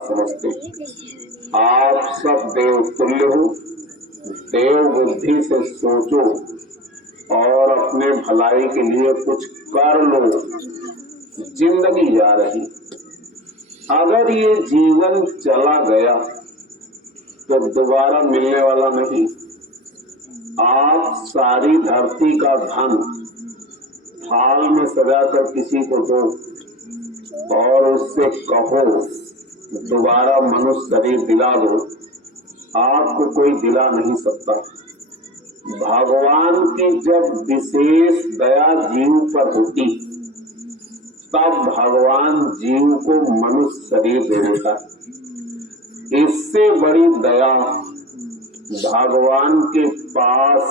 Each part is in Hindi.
समझते। आप सब देव तुल्य हो, देव बुद्धि से सोचो और अपने भलाई के लिए कुछ कर लो। जिंदगी जा रही, अगर ये जीवन चला गया तो दोबारा मिलने वाला नहीं। आप सारी धरती का धन थाल में सजाकर किसी को दो और उससे कहो दोबारा मनुष्य शरीर दिला दो, आपको कोई दिला नहीं सकता। भगवान की जब विशेष दया जीव पर होती तब भगवान जीव को मनुष्य शरीर दे देता। इससे बड़ी दया भगवान के पास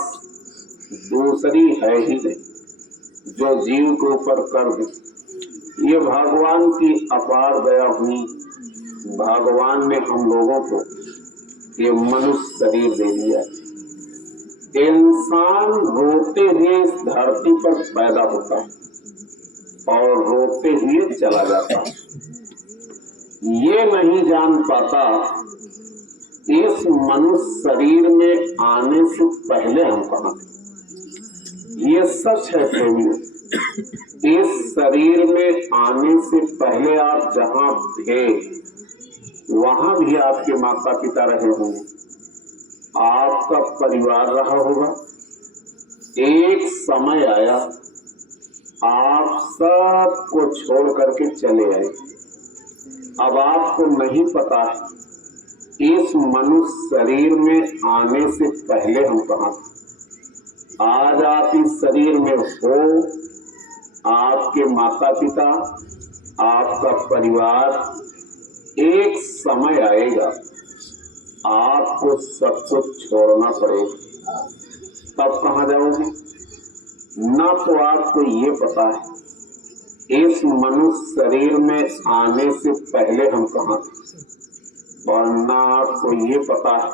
दूसरी है ही नहीं जो जीव के ऊपर कर दे। ये भगवान की अपार दया हुई, भगवान ने हम लोगों को ये मनुष्य शरीर दे दिया। इंसान रोते हुए इस धरती पर पैदा होता है और रोते हुए चला जाता है। ये नहीं जान पाता इस मनुष्य शरीर में आने से पहले हम कहाँ थे। ये सच है प्रेमियों, इस शरीर में आने से पहले आप जहाँ थे वहां भी आपके माता पिता रहे होंगे, आपका परिवार रहा होगा। एक समय आया आप सबको छोड़ करके चले आए। अब आपको नहीं पता है इस मनुष्य शरीर में आने से पहले हम कहाँ थे। आज आप इस शरीर में हो, आपके माता पिता, आपका परिवार, एक समय आएगा आपको सब कुछ छोड़ना पड़ेगा। तब कहाँ जाओगे? ना तो आपको ये पता है इस मनुष्य शरीर में आने से पहले हम कहाँ थे, और ना आपको ये पता है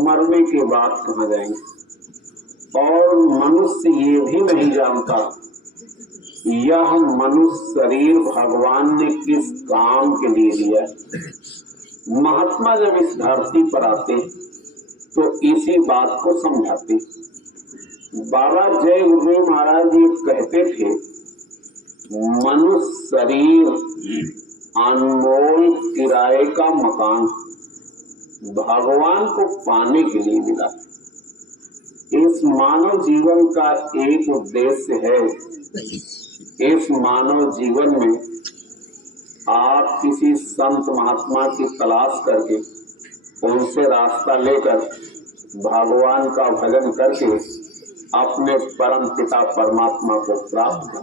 मरने के बाद कहाँ जाएंगे। और मनुष्य ये भी नहीं जानता यह मनुष्य शरीर भगवान ने किस काम के लिए दिया है। महात्मा जब इस धरती पर आते तो इसी बात को समझाते। बाबा जय गुरुदेव महाराज जी कहते थे मनुष्य शरीर अनमोल किराए का मकान भगवान को पाने के लिए मिला। इस मानव जीवन का एक उद्देश्य है, इस मानव जीवन में आप किसी संत महात्मा की तलाश करके उनसे रास्ता लेकर भगवान का भजन करके अपने परम पिता परमात्मा को प्राप्त कर।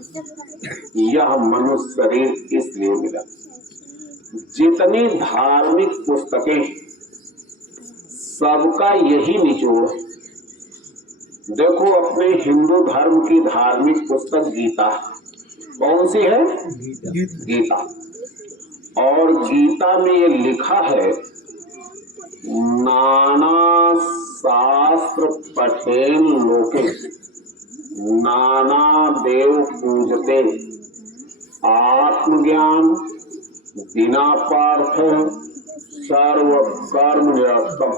यह मनुष्य शरीर इसलिए मिला। जितनी धार्मिक पुस्तकें सबका यही निचोड़ है। देखो अपने हिंदू धर्म की धार्मिक पुस्तक गीता कौन सी है? गीता। और गीता में ये लिखा है नाना शास्त्र पठेन लोके नाना देव पूजते आत्मज्ञान बिना पार्थ सर्व कर्म निरर्थम।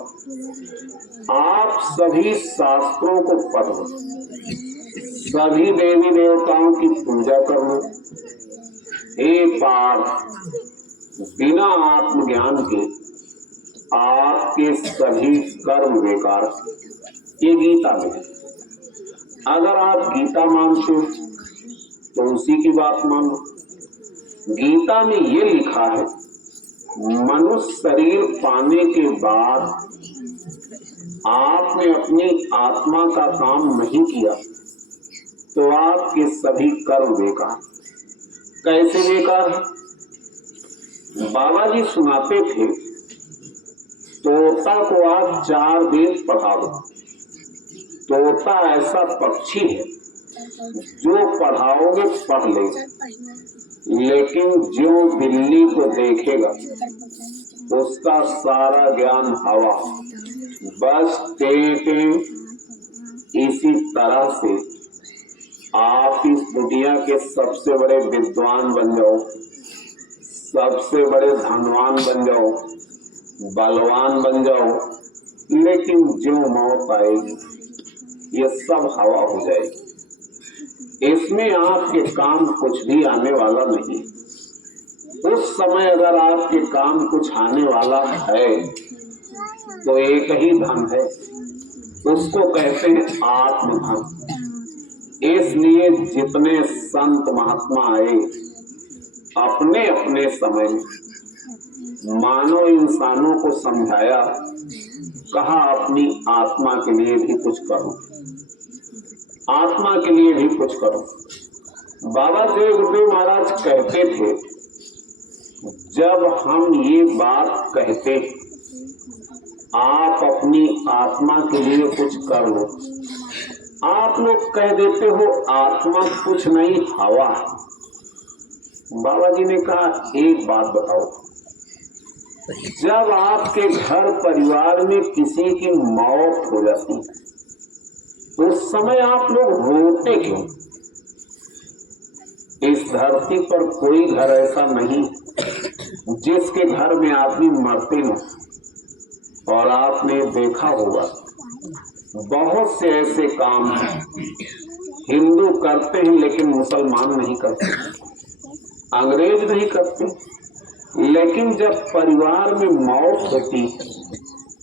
आप सभी शास्त्रों को पढ़ो, सभी देवी देवताओं की पूजा करो। हे पार्थ, बिना आत्मज्ञान के आपके सभी कर्म बेकार। ये गीता में है। अगर आप गीता मानते हो तो उसी की बात मानो। गीता में ये लिखा है मनुष्य शरीर पाने के बाद आपने अपनी आत्मा का काम नहीं किया तो आपके सभी कर्म बेकार। कैसे बेकार है? बाबा जी सुनाते थे तोता को आप 4 वेद पढ़ाओ। तोता ऐसा पक्षी है जो पढ़ाओगे पढ़ लेगा, लेकिन जो बिल्ली को देखेगा उसका सारा ज्ञान हवा, बस टेटे। इसी तरह से आप इस दुनिया के सबसे बड़े विद्वान बन जाओ, सबसे बड़े धनवान बन जाओ, बलवान बन जाओ, लेकिन जो मौत आएगी ये सब हवा हो जाएगी। इसमें आपके काम कुछ भी आने वाला नहीं। उस समय अगर आपके काम कुछ आने वाला है तो एक ही धन है, उसको कहते हैं आत्मधन। इसलिए जितने संत महात्मा आए अपने अपने समय में मानव इंसानों को समझाया, कहा अपनी आत्मा के लिए भी कुछ करो, आत्मा के लिए भी कुछ करो। बाबा जय गुरुदेव महाराज कहते थे, जब हम ये बात कहते आप अपनी आत्मा के लिए कुछ कर लो, आप लोग कह देते हो आत्मा कुछ नहीं हवा। बाबा जी ने कहा एक बात बताओ, जब आपके घर परिवार में किसी की मौत हो जाती उस समय आप लोग रोते क्यों? इस धरती पर कोई घर ऐसा नहीं जिसके घर में आदमी मरते न। और आपने देखा होगा बहुत से ऐसे काम हिंदू करते हैं लेकिन मुसलमान नहीं करते, अंग्रेज नहीं करते। लेकिन जब परिवार में मौत होती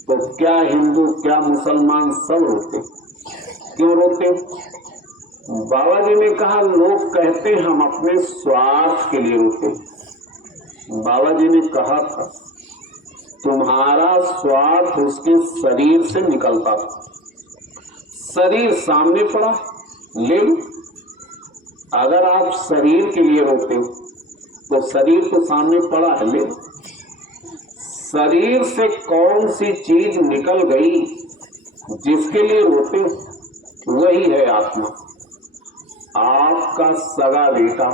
तो क्या हिंदू क्या मुसलमान सब रोते। क्यों रोते? बाबा जी ने कहा लोग कहते हम अपने स्वार्थ के लिए रोते। बाबा जी ने कहा था तुम्हारा स्वार्थ उसके शरीर से निकलता था। शरीर सामने पड़ा ले लो। अगर आप शरीर के लिए रोते हो तो शरीर तो सामने पड़ा है, ले। शरीर से कौन सी चीज निकल गई जिसके लिए रोते हो? वही है आत्मा। आपका सगा बेटा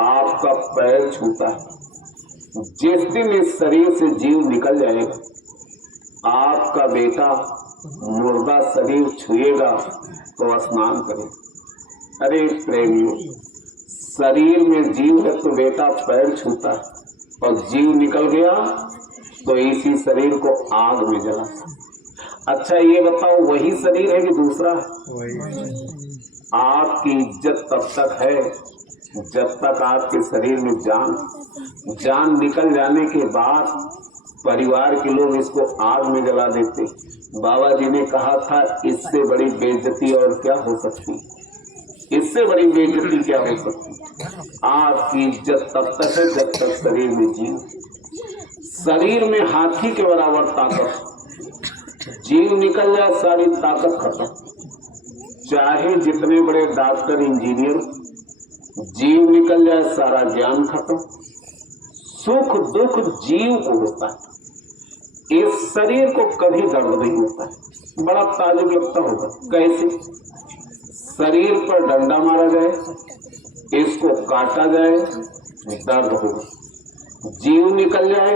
आपका पैर छूता है, जिस दिन इस शरीर से जीव निकल जाएगा, आपका बेटा मुर्दा शरीर छुएगा तो स्नान करे। अरे प्रेमियों, शरीर में जीव है तो बेटा पैर छूता है और जीव निकल गया तो इसी शरीर को आग में जला। अच्छा ये बताओ वही शरीर है कि दूसरा? आपकी इज्जत तब तक है जब तक आपके शरीर में जान निकल जाने के बाद परिवार के लोग इसको आग में जला देते। बाबा जी ने कहा था इससे बड़ी बेइज्जती और क्या हो सकती, इससे बड़ी बेइज्जती क्या हो सकती। आपकी इज्जत तब तक है जब तक शरीर में जीव। शरीर में हाथी के बराबर ताकत, जीव निकल जाए सारी ताकत खत्म। चाहे जितने बड़े डॉक्टर इंजीनियर, जीव निकल जाए सारा ज्ञान खत्म। सुख दुख जीव को होता है, इस शरीर को कभी दर्द नहीं होता है। बड़ा ताजुब लगता होगा कैसे? शरीर पर डंडा मारा जाए, इसको काटा जाए, दर्द होगा। जीव निकल जाए,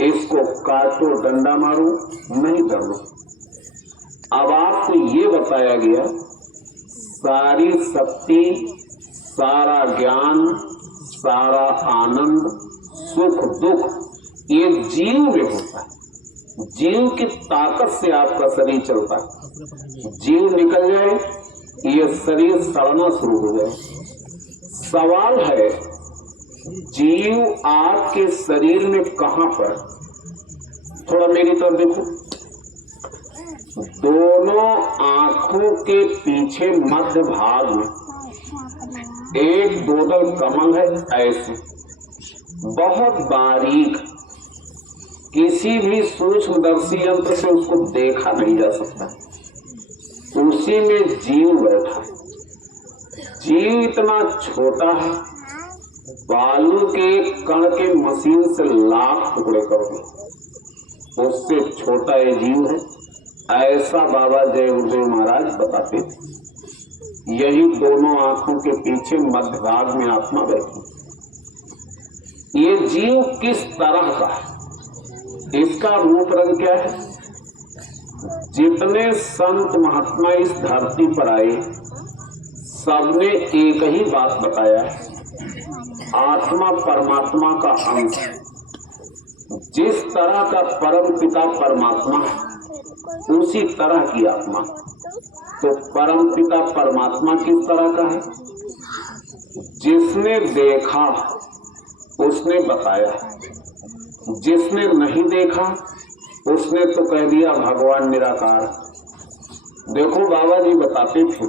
इसको काटो डंडा मारो, नहीं दर्द। अब आपको ये बताया गया सारी शक्ति, सारा ज्ञान, सारा आनंद, सुख दुख ये जीव में होता है। जीव की ताकत से आपका शरीर चलता है। जीव निकल जाए ये शरीर सड़ना शुरू हो जाए। सवाल है जीव आपके शरीर में कहां पर? थोड़ा मेरी तरफ देखो। दोनों आंखों के पीछे मध्य भाग में एक दोदल कमल है, ऐसे बहुत बारीक, किसी भी सूक्ष्मदर्शी यंत्र से उसको देखा नहीं जा सकता। उसी में जीव बैठा है। जीव इतना छोटा है, बालू के कण के मशीन से लाख टुकड़े कर दे, उससे छोटा ये जीव है। ऐसा बाबा जय गुरुदेव महाराज बताते थे। यही दोनों आंखों के पीछे मध्य भाग में आत्मा बैठी। ये जीव किस तरह का है, इसका रूप रंग क्या है? जितने संत महात्मा इस धरती पर आए सबने एक ही बात बताया है, आत्मा परमात्मा का अंश है। जिस तरह का परम पिता परमात्मा है उसी तरह की आत्मा। तो परम पिता परमात्मा किस तरह का है? जिसने देखा उसने बताया, जिसने नहीं देखा उसने तो कह दिया भगवान निराकार। देखो बाबा जी बताते थे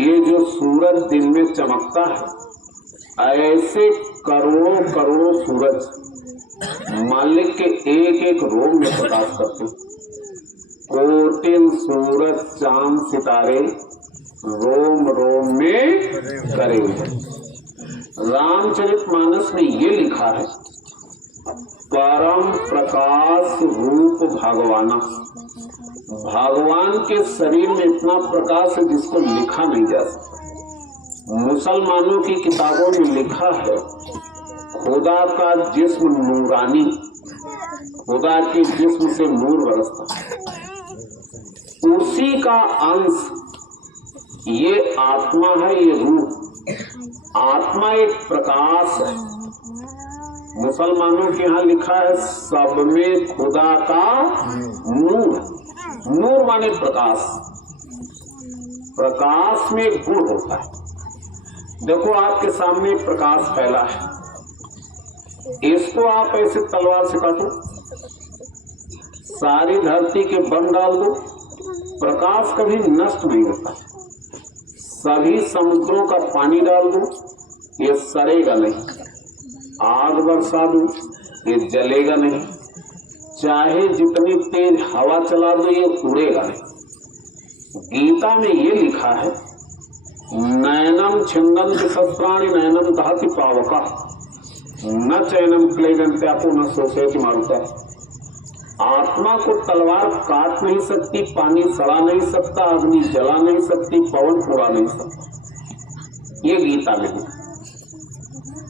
ये जो सूरज दिन में चमकता है, ऐसे करोड़ों करोड़ों सूरज मालिक के एक एक रोम में प्रकाश करते। कोटिन सूरज चांद सितारे रोम रोम में करे हुए। रामचरितमानस में ये लिखा है, परम प्रकाश रूप भगवाना। भगवान के शरीर में इतना प्रकाश है जिसको लिखा नहीं जा सकता। मुसलमानों की किताबों में लिखा है खुदा का जिस्म नूरानी, खुदा के जिस्म से नूर बरसता, उसी का अंश ये आत्मा है, ये रूह। आत्मा एक प्रकाश है। मुसलमानों के यहाँ लिखा है सब में खुदा का नूर। नूर माने प्रकाश। प्रकाश में गुण होता है। देखो आपके सामने प्रकाश फैला है, इसको आप ऐसे तलवार से काटो, सारी धरती के बन डाल दो, प्रकाश कभी नष्ट नहीं होता। सभी समुद्रों का पानी डाल दो, ये सड़ेगा नहीं। आग बरसा दो, ये जलेगा नहीं। चाहे जितनी तेज हवा चला दो, ये उड़ेगा नहीं। गीता में ये लिखा है, नयनम छिंदन्ति शस्त्राणि नयनम दहति पावका न चैनम क्लेदन्त्यापो न शोषयति मारुता। आत्मा को तलवार काट नहीं सकती, पानी सड़ा नहीं सकता, अग्नि जला नहीं सकती, पवन उड़ा नहीं सकता। ये गीता में लिखा।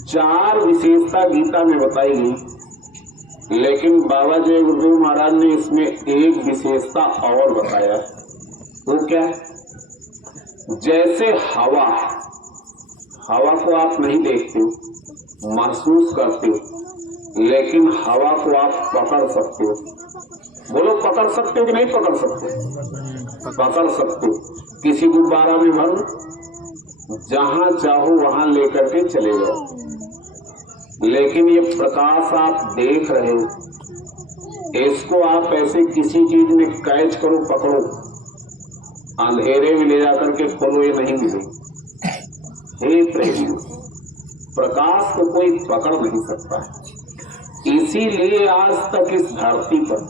4 विशेषता गीता में बताई गई, लेकिन बाबा जय गुरुदेव महाराज ने इसमें एक विशेषता और बताया। वो क्या है? जैसे हवा, हवा को आप नहीं देखते हो, महसूस करते हो, लेकिन हवा को आप पकड़ सकते हो। बोलो पकड़ सकते हो कि नहीं पकड़ सकते? पकड़ सकते हो। किसी गुब्बारा में भरो, जहां चाहो वहां लेकर के चले जाओ। लेकिन ये प्रकाश आप देख रहे हो, इसको आप ऐसे किसी चीज में कैच करो, पकड़ो, अंधेरे में ले जाकर के खोलो, ये नहीं मिलेगी। हे प्रेमियों, प्रकाश को कोई पकड़ नहीं सकता है। इसीलिए आज तक इस धरती पर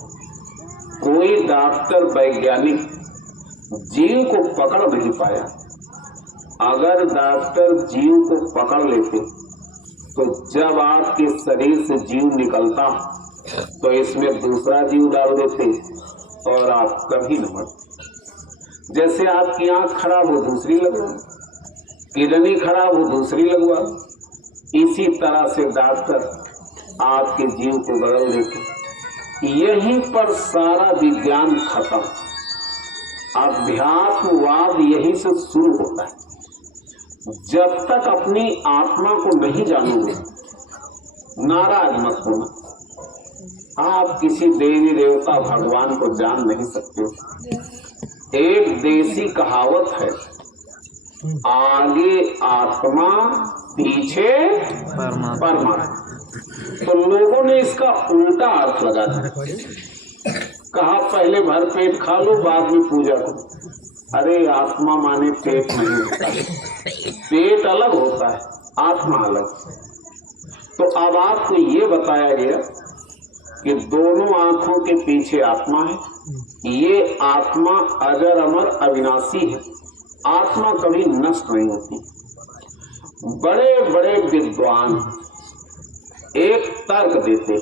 कोई डॉक्टर वैज्ञानिक जीव को पकड़ नहीं पाया। अगर डॉक्टर जीव को पकड़ लेते तो जब आपके शरीर से जीव निकलता तो इसमें दूसरा जीव डाल देते और आप कभी न मरते। जैसे आपकी आंख खराब हो दूसरी लगवा, किडनी खराब हो दूसरी लगवा, इसी तरह से डॉक्टर आपके जीव को बदल देते। यहीं पर सारा विज्ञान खत्म। अध्यात्मवाद यहीं से शुरू होता है। जब तक अपनी आत्मा को नहीं जानोगे, नाराज मत होना। आप किसी देवी देवता भगवान को जान नहीं सकते हो। एक देसी कहावत है, आगे आत्मा पीछे परमात्मा। तो लोगों ने इसका उल्टा अर्थ लगा दिया। कहा पहले भर पेट खा लो, बाद में पूजा करो। अरे आत्मा माने पेट नहीं होता है, पेट अलग होता है, आत्मा अलग। तो अब आपको ये बताया गया कि दोनों आंखों के पीछे आत्मा है। ये आत्मा अजर अमर अविनाशी है। आत्मा कभी नष्ट नहीं होती। बड़े बड़े विद्वान एक तर्क देते,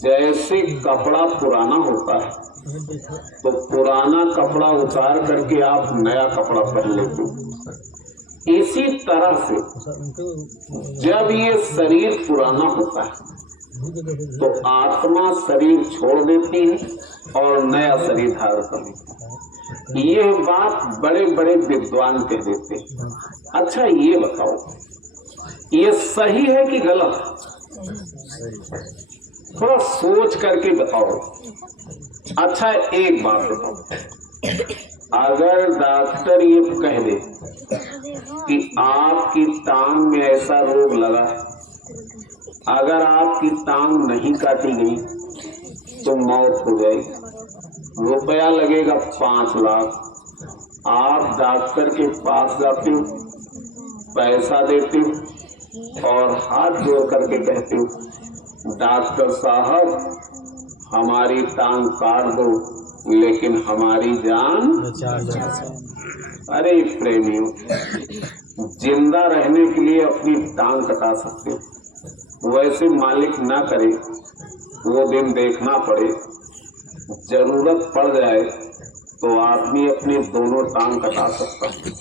जैसे कपड़ा पुराना होता है तो पुराना कपड़ा उतार करके आप नया कपड़ा पहन लेते हो। इसी तरह से जब ये शरीर पुराना होता है तो आत्मा शरीर छोड़ देती है और नया शरीर धारण कर लेती है। ये बात बड़े बड़े विद्वान कह देते हैं। अच्छा ये बताओ, ये सही है कि गलत? थोड़ा सोच करके बताओ। अच्छा एक बात बताओ, अगर डॉक्टर ये कह दे कि आपकी टांग में ऐसा रोग लगा, अगर आपकी टांग नहीं काटी गई तो मौत हो जाएगी, रुपया लगेगा 5 लाख, आप डॉक्टर के पास जाते हो, पैसा देते हो और हाथ जोड़ करके कहते हो डॉक्टर साहब हमारी टांग काट दो लेकिन हमारी जान बचा दो। अरे प्रेमियों, जिंदा रहने के लिए अपनी टांग कटा सकते हो, वैसे मालिक ना करे वो दिन देखना पड़े, जरूरत पड़ जाए तो आदमी अपनी दोनों टांग कटा सकता है,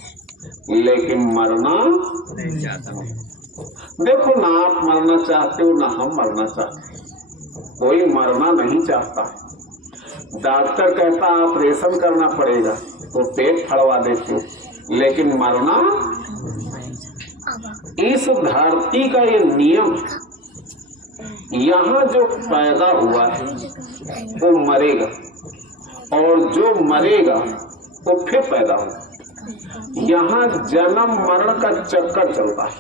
लेकिन मरना नहीं चाहता। देखो ना, आप मरना चाहते हो ना हम मरना चाहते हैं, कोई मरना नहीं चाहता। डॉक्टर कहता ऑपरेशन करना पड़ेगा तो पेट फाड़वा देते हो, लेकिन मरना, इस धरती का ये नियम, यहाँ जो पैदा हुआ है वो मरेगा और जो मरेगा वो फिर पैदा होगा। यहाँ जन्म मरण का चक्कर चलता है।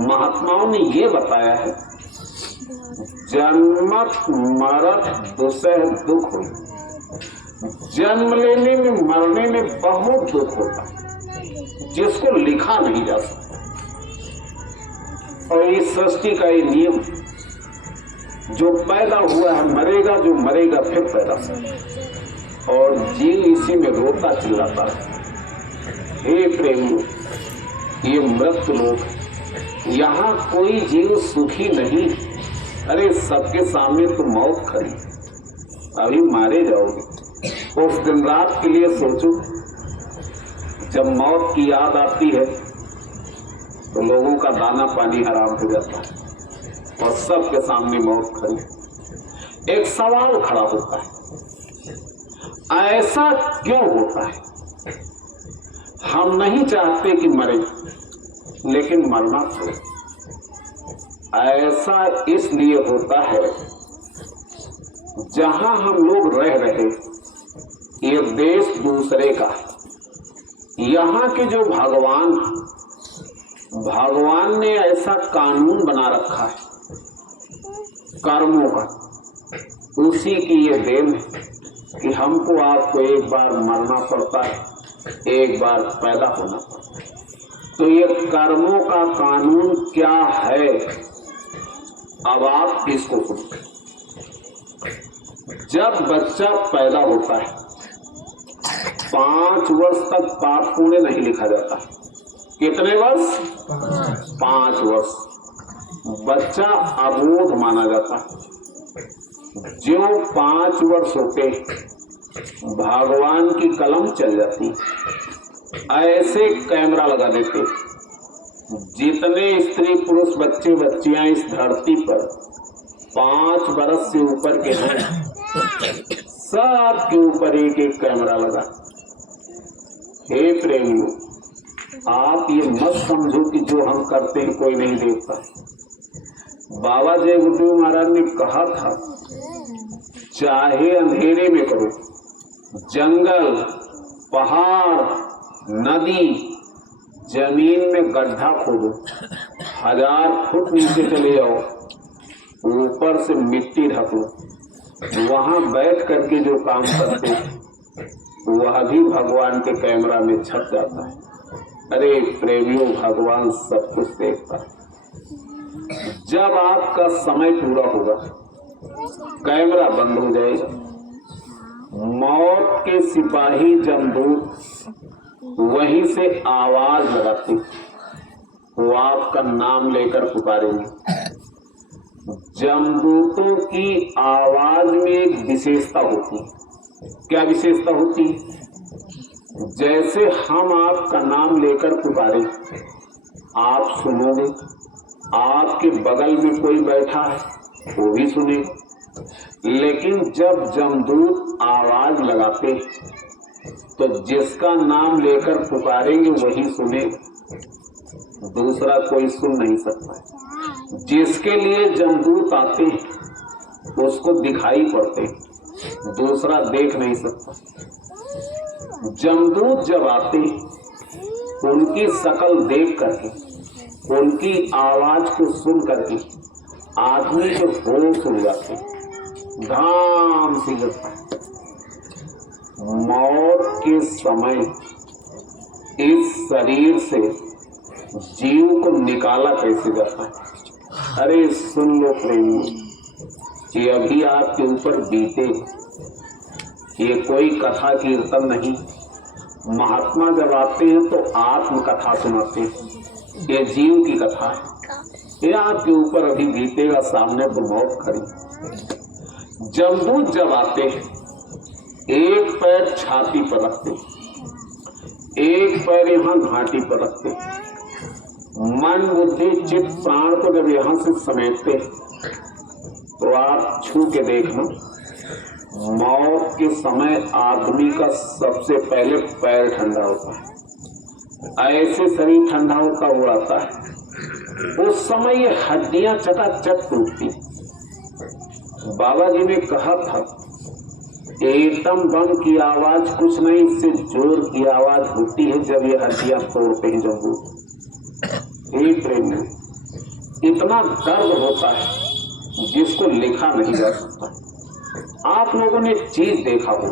महात्माओं ने ये बताया है, जन्मत मरत दुसह दुख हो, जन्म लेने में मरने में बहुत दुख होता है जिसको लिखा नहीं जा सकता। और इस सृष्टि का ये नियम, जो पैदा हुआ है मरेगा, जो मरेगा फिर पैदा होगा, और जीव इसी में रोता चिल्लाता है। हे प्रेमियों, ये मृत्यु लोक, यहाँ कोई जीव सुखी नहीं। अरे सबके सामने तो मौत खड़ी, अभी मारे जाओगे। उस दिन रात के लिए सोचो, जब मौत की याद आती है तो लोगों का दाना पानी हराम हो जाता है और सबके सामने मौत खड़ी। एक सवाल खड़ा होता है, ऐसा क्यों होता है? हम नहीं चाहते कि मरे, लेकिन मरना पड़े। ऐसा इसलिए होता है, जहां हम लोग रह रहे, ये देश दूसरे का, यहाँ के जो भगवान ने ऐसा कानून बना रखा है कर्मों का, उसी की ये देन है कि हमको आपको एक बार मरना पड़ता है, एक बार पैदा होना पड़ता है। तो ये कर्मों का कानून क्या है, अब आप इसको सुनिए। जब बच्चा पैदा होता है 5 वर्ष तक पाप पुण्य नहीं लिखा जाता। कितने वर्ष? 5 वर्ष। बच्चा अबोध माना जाता है। जो 5 वर्ष होते भगवान की कलम चल जाती, ऐसे कैमरा लगा देते, जितने स्त्री पुरुष बच्चे बच्चियां इस धरती पर 5 बरस से ऊपर के हैं, सबके ऊपर एक एक कैमरा लगा। हे प्रेमियों, आप ये मत समझो कि जो हम करते हैं कोई नहीं देखता। बाबा जय गुरुदेव महाराज ने कहा था, चाहे अंधेरे में करो, जंगल, पहाड़, नदी, जमीन में गड्ढा खोदो, 1000 फुट नीचे चले जाओ, ऊपर से मिट्टी ढक लो, वहां बैठ करके जो काम करते वह भी भगवान के कैमरा में छप जाता है। अरे प्रेमियों, भगवान सब कुछ देखता है। जब आपका समय पूरा होगा, कैमरा बंद हो जाएगा। मौत के सिपाही जमदूत वहीं से आवाज लगाते, वो आपका नाम लेकर पुकारेंगे। जमदूतों की आवाज में एक विशेषता होती। क्या विशेषता होती? जैसे हम आपका नाम लेकर पुकारे, आप सुनोगे, आपके बगल में कोई बैठा है वो भी सुने। लेकिन जब जमदूत आवाज लगाते तो जिसका नाम लेकर पुकारेंगे वही सुने। दूसरा कोई सुन नहीं सकता है। जिसके लिए जमदूत आते हैं उसको दिखाई पड़ते, दूसरा देख नहीं सकता। जमदूत जब आते उनकी शकल देख करके, उनकी आवाज को सुन करके आदमी के होश उड़ जाते, धाम सी लगता है। मौत के समय इस शरीर से जीव को निकाला कैसे जाता है? अरे सुन लो प्रेमी, ये अभी आपके ऊपर बीते, ये कोई कथा कीर्तन नहीं। महात्मा जब आते हैं तो आत्मकथा सुनाते हैं, ये जीव की कथा है। ये आपके ऊपर अभी बीतेगा, सामने तो मौत खड़ी। जमदूत जब आते हैं एक पैर छाती पर रखते, एक पैर यहाँ घाटी पर रखते, मन बुद्धि चित्त प्राण को जब यहाँ से समेटते तो आप छू के देखना, मौत के समय आदमी का सबसे पहले पैर ठंडा होता है, ऐसे शरीर ठंडा होता उड़ाता है। उस समय ये हड्डियां चटाचट टूटती। बाबा जी ने कहा था एटम बम की आवाज कुछ नहीं, इससे जोर की आवाज होती है जब ये हड्डियां तोड़ते हैं। जब वो एक प्रेम में इतना दर्द होता है जिसको लिखा नहीं जा सकता। आप लोगों ने एक चीज देखा हो,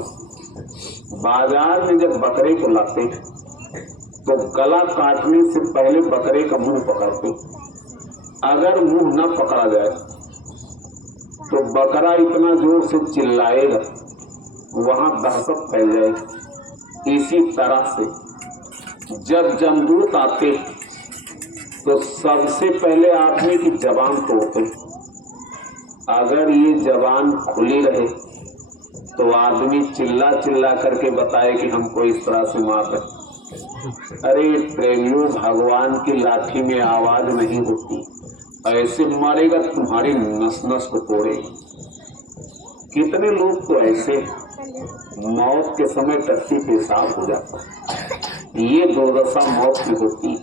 बाजार में जब बकरे को लाते हैं तो गला काटने से पहले बकरे का मुंह पकड़ते, अगर मुंह न पकड़ा जाए तो बकरा इतना जोर से चिल्लाएगा वहां दहशत फैल जाएगी। इसी तरह से जब जमदूत आते तो सबसे पहले आदमी की जबान तोड़ते। अगर ये जबान खुली रहे तो आदमी चिल्ला चिल्ला करके बताए कि हमको इस तरह से मार रहे। अरे प्रेमियों, भगवान की लाठी में आवाज नहीं होती, ऐसे मारेगा तुम्हारी नस नस को तोड़ेगा। कितने लोग तो ऐसे मौत के समय टट्टी पेशाब हो जाता है। ये दुर्दशा मौत की होती।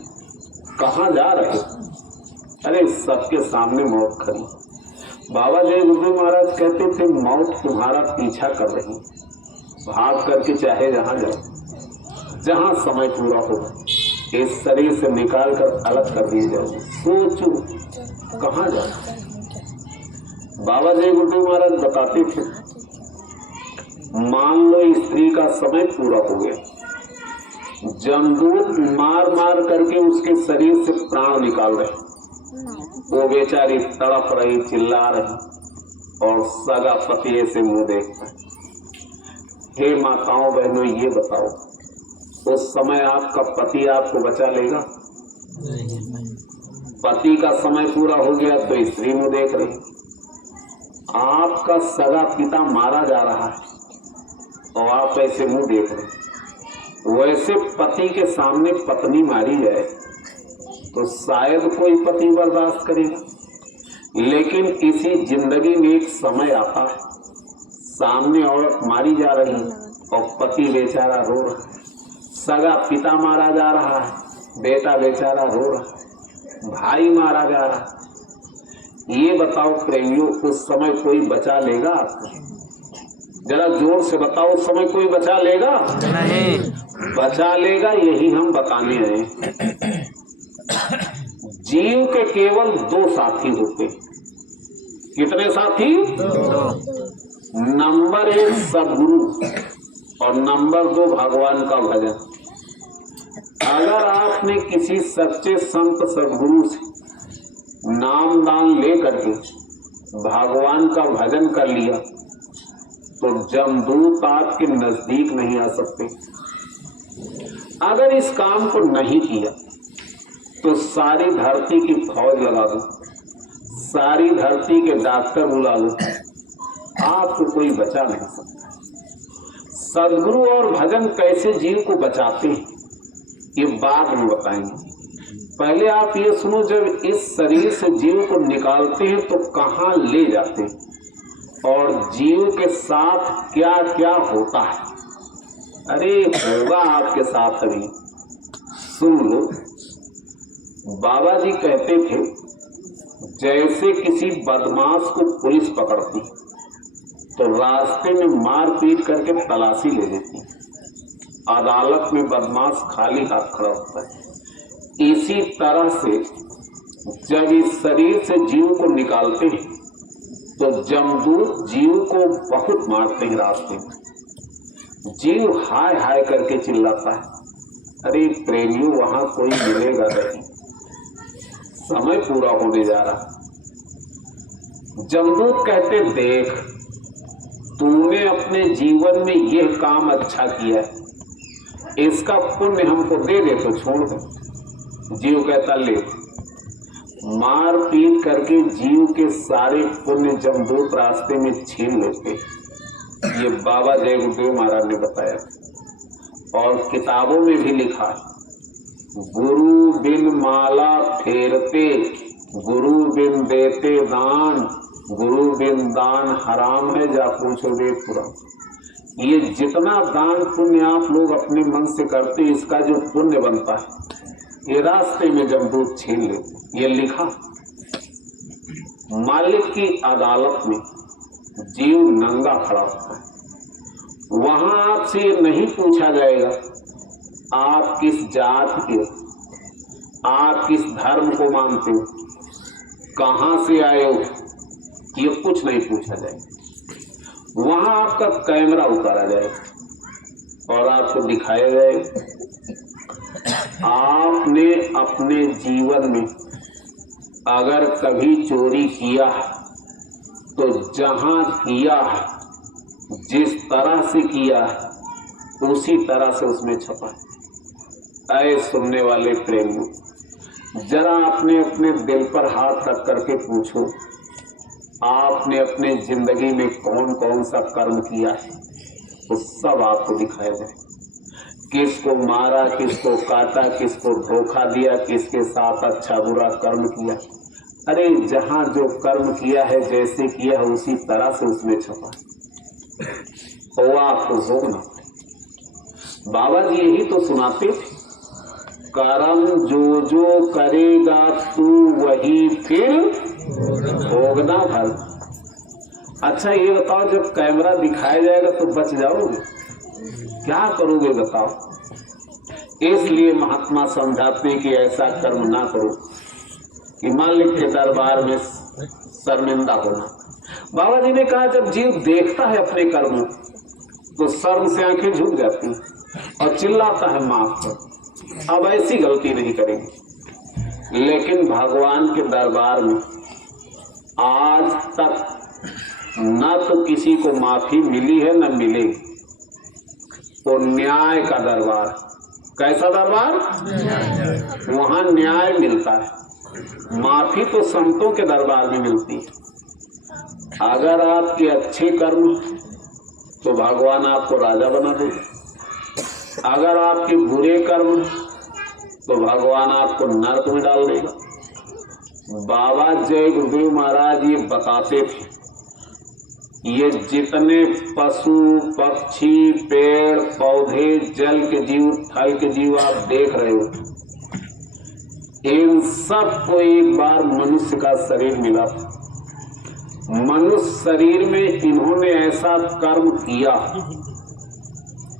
कहाँ जा रहे? अरे सबके सामने मौत खड़ी। बाबा जय गुरुदेव महाराज कहते थे मौत तुम्हारा पीछा कर रही, भाग करके चाहे जहां जाओ, जहां समय पूरा हो इस शरीर से निकाल कर अलग कर दिए जाओगे। सोचो कहाँ जाओ। बाबा जय गुरुदेव महाराज बताते थे मान लो स्त्री का समय पूरा हो गया, जमदूत मार मार करके उसके शरीर से प्राण निकाल रहे, वो बेचारी तड़प रही, चिल्ला रही और सगा पति से मुंह देखता है। हे माताओं बहनों, ये बताओ उस समय आपका पति आपको बचा लेगा? पति का समय पूरा हो गया तो स्त्री मुंह देख रही। आपका सगा पिता मारा जा रहा है और आप ऐसे मुंह देख रहे। वैसे पति के सामने पत्नी मारी जाए तो शायद कोई पति बर्दाश्त करेगा, लेकिन इसी जिंदगी में एक समय आता है सामने औरत मारी जा रही और पति बेचारा रो रहा है, सगा पिता मारा जा रहा है, बेटा बेचारा रो रहा है, भाई मारा जा रहा है। ये बताओ प्रेमियों, उस समय कोई बचा लेगा आपको? जरा जोर से बताओ, उस समय कोई बचा लेगा? नहीं बचा लेगा। यही हम बताने आए। जीव के केवल दो साथी होते। कितने साथी? दो। नंबर 1 सदगुरु और नंबर 2 भगवान का भजन। अगर आपने किसी सच्चे संत सदगुरु से नाम दान ले करके भगवान का भजन कर लिया तो जमदूत आपके नजदीक नहीं आ सकते। अगर इस काम को नहीं किया तो सारी धरती की फौज लगा दो, सारी धरती के डॉक्टर बुला लो, आपको कोई बचा नहीं सकता। सदगुरु और भजन कैसे जीव को बचाते हैं ये बाद में बताएंगे। पहले आप ये सुनो, जब इस शरीर से जीव को निकालते हैं तो कहाँ ले जाते हैं और जीव के साथ क्या क्या होता है। अरे होगा आपके साथ अभी, सुन लो। बाबा जी कहते थे जैसे किसी बदमाश को पुलिस पकड़ती तो रास्ते में मार पीट करके तलाशी ले लेती, अदालत में बदमाश खाली हाथ खड़ा होता है। इसी तरह से जब इस शरीर से जीव को निकालते हैं तो जमदूत जीव को बहुत मारते हैं। रास्ते में जीव हाय हाय करके चिल्लाता है, अरे प्रेमियों वहां कोई मिलेगा नहीं, समय पूरा होने जा रहा। जमदूत कहते देख तूने अपने जीवन में यह काम अच्छा किया, इसका पुण्य हमको दे दे तो छोड़ दे। जीव कहता ले, मार पीट करके जीव के सारे पुण्य जमदूत रास्ते में छीन लेते। ये बाबा जय गुरुदेव महाराज ने बताया और किताबों में भी लिखा है, गुरु बिन माला फेरते, गुरु बिन देते दान, गुरु बिन दान हराम है, जा पूछो वेद पुराण। ये जितना दान पुण्य आप लोग अपने मन से करते इसका जो पुण्य बनता है ये रास्ते में जमदूत छीन लेते। ये लिखा मालिक की अदालत में जीव नंगा खड़ा होता है, वहां आपसे ये नहीं पूछा जाएगा आप किस जात के, आप किस धर्म को मानते हो, कहां से आए हो, ये कुछ नहीं पूछा जाएगा। वहां आपका कैमरा उतारा जाएगा और आपको दिखाया जाएगा आपने अपने जीवन में अगर कभी चोरी किया तो जहां किया है, जिस तरह से किया है उसी तरह से उसमें छपा है। ऐ सुनने वाले प्रेमियों, जरा अपने अपने दिल पर हाथ रख करके पूछो आपने अपने जिंदगी में कौन कौन सा कर्म किया है, वो सब आपको दिखाया जाए। किसको मारा, किसको काटा, किसको धोखा दिया, किसके साथ अच्छा बुरा कर्म किया। अरे जहां जो कर्म किया है, जैसे किया है उसी तरह से उसमें छपा है, वो आपको भोगना पड़े। बाबा जी यही तो सुनाते थे, कर्म जो जो करेगा तू वही फिर भोगना फल। अच्छा ये बताओ, जब कैमरा दिखाया जाएगा तो बच जाओगे, क्या करोगे बताओ। इसलिए महात्मा समझाते हैं कि ऐसा कर्म ना करो कि मालिक के दरबार में शर्मिंदा होना। बाबा जी ने कहा जब जीव देखता है अपने कर्मों तो शर्म से आंखें झुक जाती और चिल्लाता है माफ कर, अब ऐसी गलती नहीं करेंगे। लेकिन भगवान के दरबार में आज तक न तो किसी को माफी मिली है न मिलेगी। तो न्याय का दरबार, कैसा दरबार? वहां न्याय मिलता है। माफी तो संतों के दरबार में मिलती है। अगर आपके अच्छे कर्म तो भगवान आपको राजा बना देगा, अगर आपके बुरे कर्म तो भगवान आपको नरक में डाल देगा। बाबा जय गुरुदेव महाराज ये बताते थे, ये जितने पशु पक्षी पेड़ पौधे जल के जीव थल के जीव आप देख रहे हो, इन सब को एक बार मनुष्य का शरीर मिला था। मनुष्य शरीर में इन्होंने ऐसा कर्म किया,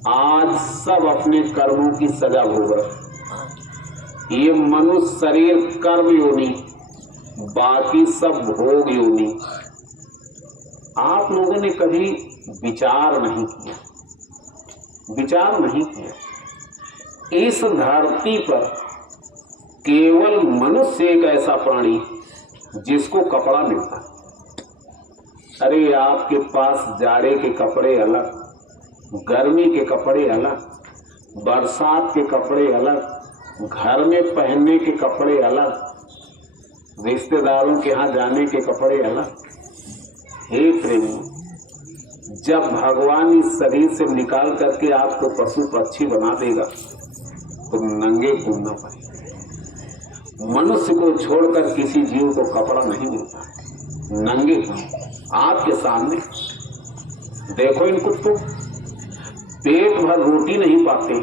आज सब अपने कर्मों की सजा भोग रहे। ये मनुष्य शरीर कर्म योनि, बाकी सब भोग योनि। आप लोगों ने कभी विचार नहीं किया, विचार नहीं किया। इस धरती पर केवल मनुष्य एक ऐसा प्राणी जिसको कपड़ा मिलता है। अरे आपके पास जाड़े के कपड़े अलग, गर्मी के कपड़े अलग, बरसात के कपड़े अलग, घर में पहनने के कपड़े अलग, रिश्तेदारों के यहाँ जाने के कपड़े अलग। हे प्रेमी, जब भगवान इस शरीर से निकाल करके आपको पशु पक्षी बना देगा तो नंगे घूमना पड़ेगा। मनुष्य को छोड़कर किसी जीव को कपड़ा नहीं मिलता है, नंगे आपके सामने देखो। इनको तो पेट भर रोटी नहीं पाते,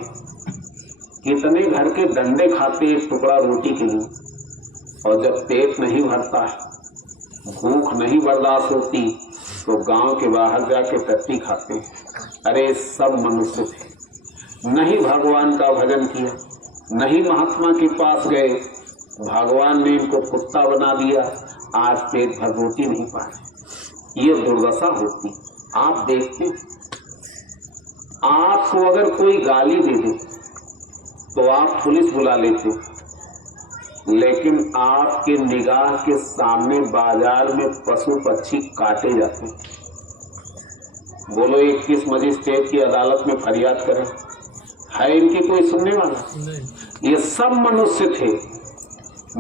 कितने घर के डंडे खाते एक टुकड़ा रोटी के लिए। और जब पेट नहीं भरता है, भूख नहीं बर्दाश्त होती, तो गांव के बाहर जाके टट्टी खाते हैं। अरे सब मनुष्य थे, नहीं भगवान का भजन किया, नहीं महात्मा के पास गए, भगवान ने इनको कुत्ता बना दिया, आज पेट भर रोटी नहीं पा रहे। ये दुर्दशा होती। आप देखते, आपको अगर कोई गाली दे दे तो आप पुलिस बुला लेते, लेकिन आपके निगाह के सामने बाजार में पशु पक्षी काटे जाते। बोलो 21 मजिस्ट्रेट की अदालत में फरियाद करें, है इनकी कोई सुनने वाला? ये सब मनुष्य थे,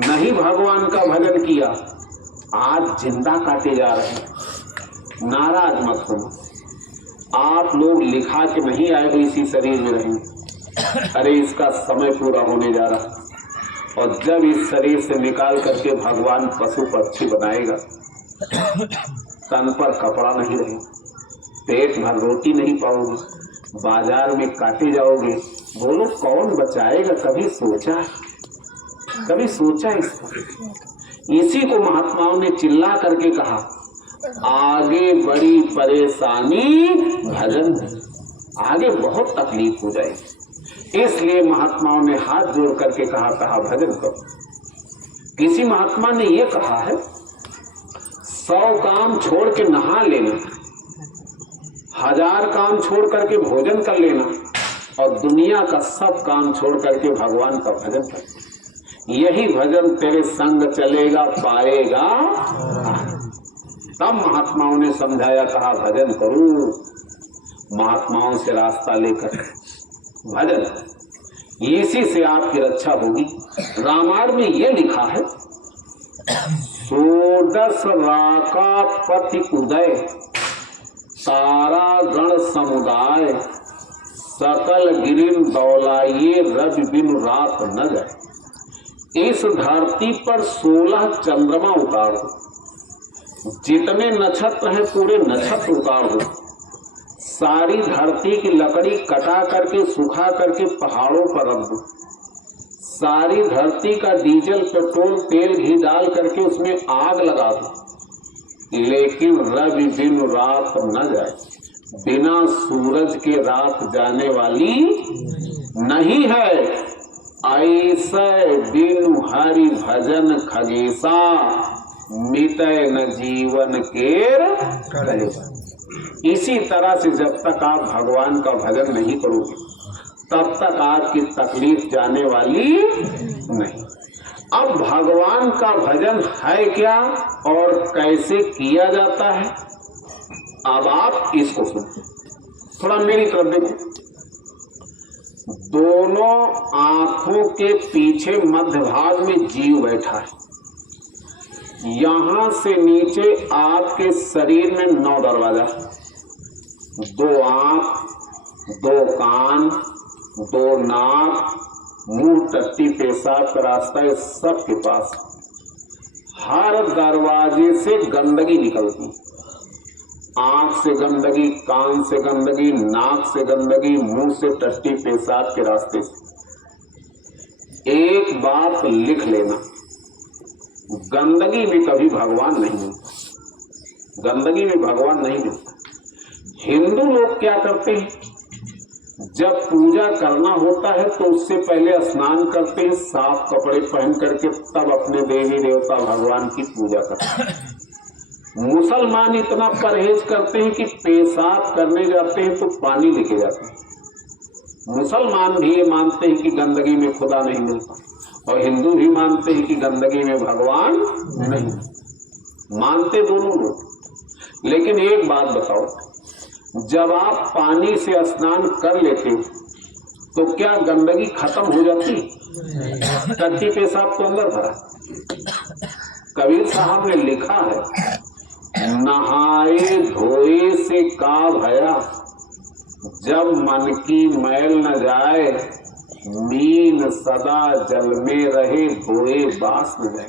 नहीं भगवान का भजन किया, आज जिंदा काटे जा रहे हैं। नाराज मत होना, आप लोग लिखा के नहीं आए हो इसी शरीर में रहेंगे। अरे इसका समय पूरा होने जा रहा, और जब इस शरीर से निकाल करके भगवान पशु पक्षी बनाएगा, तन पर कपड़ा नहीं रहेगा, पेट भर रोटी नहीं पाओगे, बाजार में काटे जाओगे। बोलो कौन बचाएगा? कभी सोचा? कभी सोचा इसको? इसी को महात्माओं ने चिल्ला करके कहा, आगे बड़ी परेशानी भजन, आगे बहुत तकलीफ हो जाएगी। इसलिए महात्माओं ने हाथ जोड़ करके कहा भजन करो। किसी महात्मा ने यह कहा है, 100 काम छोड़ के नहा लेना, 1000 काम छोड़ करके भोजन कर लेना, और दुनिया का सब काम छोड़ करके भगवान का भजन कर। यही भजन तेरे संग चलेगा, पाएगा। तब महात्माओं ने समझाया, कहा भजन करो। महात्माओं से रास्ता लेकर भजन, इसी से आपकी रक्षा होगी। रामायण में यह लिखा है, 16 राका पति उदय, तारा गण समुदाय, सकल गिरिन दौलाइए, रवि बिनु रात न जाए। इस धरती पर 16 चंद्रमा उतार दो, जितने नक्षत्र हैं पूरे नक्षत्र उतार दो, सारी धरती की लकड़ी कटा करके सुखा करके पहाड़ों पर रख दो, सारी धरती का डीजल पेट्रोल तेल घी डाल करके उसमें आग लगा दो, लेकिन रवि दिन रात न जाए। बिना सूरज के रात जाने वाली नहीं है। ऐसे बिनु हरि भजन खगेसा, मिटय न जीवन केर कलेसा। इसी तरह से जब तक आप भगवान का भजन नहीं करोगे, तब तक आपकी तकलीफ जाने वाली नहीं। अब भगवान का भजन है क्या और कैसे किया जाता है, अब आप इसको सुनो। थोड़ा मेरी तरफ देखो। दोनों आंखों के पीछे मध्य भाग में जीव बैठा है। यहां से नीचे आपके शरीर में 9 दरवाजा, 2 आंख, 2 कान, 2 नाक, मुंह, टट्टी, पेशाब का रास्ता, है सबके पास। हर दरवाजे से गंदगी निकलती, आंख से गंदगी, कान से गंदगी, नाक से गंदगी, मुंह से टट्टी, पेशाब के रास्ते से। एक बात लिख लेना, गंदगी में कभी भगवान नहीं मिलता, गंदगी में भगवान नहीं मिलता। हिंदू लोग क्या करते हैं, जब पूजा करना होता है तो उससे पहले स्नान करते हैं, साफ कपड़े पहन करके, तब अपने देवी देवता भगवान की पूजा करते हैं। मुसलमान इतना परहेज करते हैं कि पेशाब करने जाते हैं तो पानी लेके जाते हैं। मुसलमान भी ये मानते हैं कि गंदगी में खुदा नहीं मिलता, और हिंदू भी मानते हैं कि गंदगी में भगवान नहीं, मानते दोनों लोग। लेकिन एक बात बताओ, जब आप पानी से स्नान कर लेते हो तो क्या गंदगी खत्म हो जाती? टट्टी पेशाब तो अंदर भरा। कबीर साहब ने लिखा है, नहाए धोए से का भया, जब मन की मैल न जाए, मीन सदा जल में रहे, धोए बास न जाए।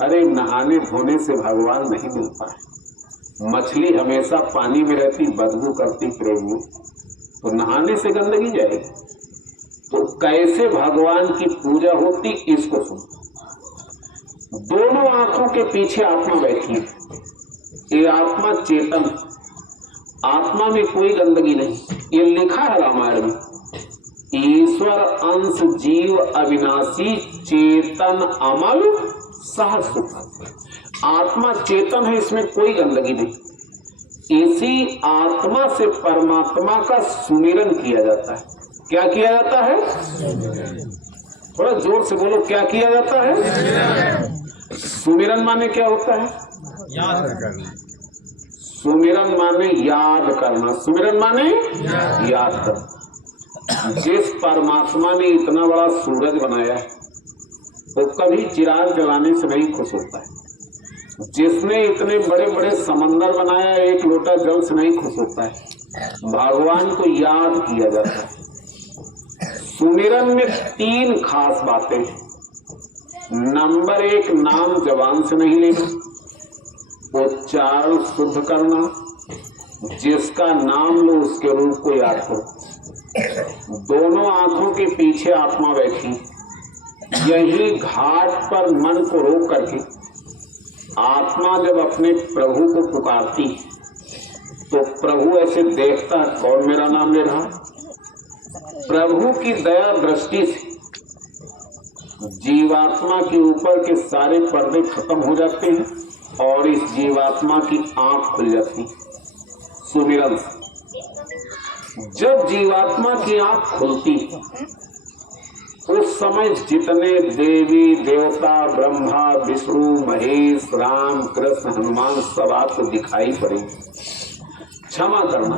अरे नहाने धोने से भगवान नहीं मिलता है। मछली हमेशा पानी में रहती, बदबू करती प्रेमी, तो नहाने से गंदगी जाएगी। तो कैसे भगवान की पूजा होती, इसको सुनो। दोनों आंखों के पीछे आत्मा बैठी है। ये आत्मा चेतन, आत्मा में कोई गंदगी नहीं। ये लिखा है रामायण में, ईश्वर अंश जीव अविनाशी चेतन अमल सह सुख। आत्मा चेतन है, इसमें कोई गंदगी नहीं। इसी आत्मा से परमात्मा का सुमिरन किया जाता है। क्या किया जाता है? थोड़ा जोर से बोलो, क्या किया जाता है? सुमिरन माने क्या होता है? याद करना। सुमिरन माने याद करना। सुमिरन माने याद करना। जिस परमात्मा ने इतना बड़ा सूरज बनाया है वो कभी चिराग जलाने से नहीं खुश होता है। जिसने इतने बड़े बड़े समंदर बनाया एक लोटा जल से नहीं खुश होता है। भगवान को याद किया जाता है। सुमिरन में 3 खास बातें। नंबर 1, नाम जबान से नहीं लेना, उच्चारण शुद्ध करना, जिसका नाम लो उसके रूप को याद करो। दोनों आंखों के पीछे आत्मा बैठी, यही घाट पर मन को रोक करके आत्मा जब अपने प्रभु को पुकारती तो प्रभु ऐसे देखता है, कौन मेरा नाम ले रहा। प्रभु की दया दृष्टि से जीवात्मा के ऊपर के सारे पर्दे खत्म हो जाते हैं और इस जीवात्मा की आंख खुल जाती। सुमिरन जब जीवात्मा की आंख खुलती उस समय जितने देवी देवता ब्रह्मा विष्णु महेश राम कृष्ण हनुमान सब आपको दिखाई पड़ेंगे। क्षमा करना,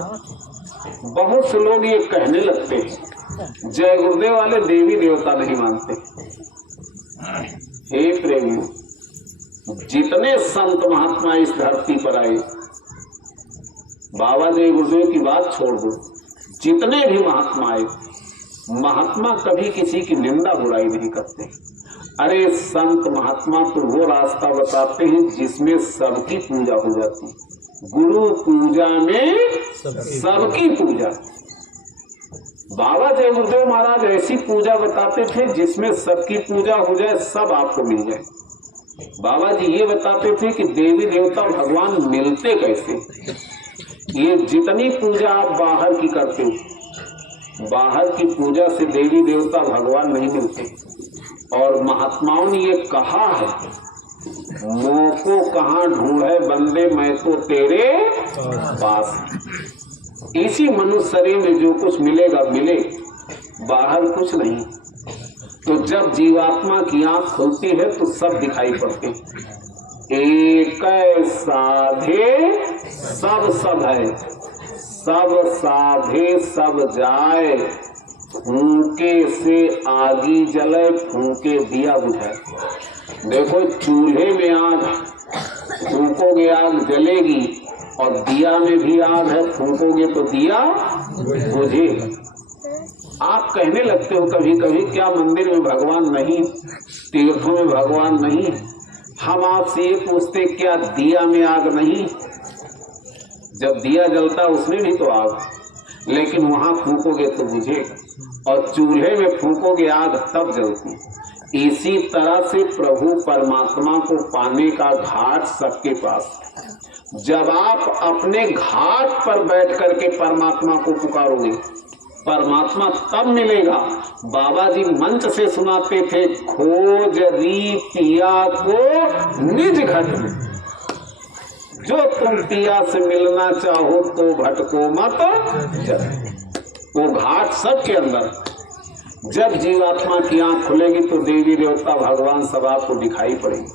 बहुत से लोग ये कहने लगते हैं जय गुरुदेव वाले देवी देवता नहीं मानते। हे प्रेमी, जितने संत महात्मा इस धरती पर आए, बाबा जय गुरुदेव की बात छोड़ दो, जितने भी महात्मा आए, महात्मा कभी किसी की निंदा बुराई नहीं करते। अरे संत महात्मा तो वो रास्ता बताते हैं जिसमें सबकी पूजा हो जाती। गुरु पूजा में सबकी पूजा। बाबा जय गुरुदेव महाराज ऐसी पूजा बताते थे जिसमें सबकी पूजा हो जाए, सब आपको मिल जाए। बाबा जी ये बताते थे कि देवी देवता भगवान मिलते कैसे। ये जितनी पूजा आप बाहर की करते हो, बाहर की पूजा से देवी देवता भगवान नहीं मिलते। और महात्माओं ने ये कहा है, मोको कहाँ ढूंढे बंदे मैं तो तेरे पास। इसी मनुष्य शरीर में जो कुछ मिलेगा मिले, बाहर कुछ नहीं। तो जब जीवात्मा की आंख खुलती है तो सब दिखाई पड़ते। एक साधे सब सब है, सब साधे सब जाए, फूके से आगी जले फूके दिया बुझाए। देखो चूल्हे में आग, फूकोगे आग जलेगी, और दिया में भी आग है, फूकोगे तो दिया बुझेगा। आप कहने लगते हो कभी कभी, क्या मंदिर में भगवान नहीं, तीर्थों में भगवान नहीं। हम आपसे ये पूछते, क्या दिया में आग नहीं? जब दिया जलता उसमें भी तो आग, लेकिन वहां फूकोगे तो बुझेगा, और चूल्हे में फूकोगे आग तब जलती। इसी तरह से प्रभु परमात्मा को पाने का घाट सबके पास। जब आप अपने घाट पर बैठ करके परमात्मा को पुकारोगे, परमात्मा तब मिलेगा। बाबा जी मंच से सुनाते थे, खोज री पिया को निज घट में, जो तुम पिया से मिलना चाहो तो भटको मत चलो। वो घाट सबके अंदर। जब जीवात्मा की आंख खुलेगी तो देवी देवता भगवान सब आपको दिखाई पड़ेंगे।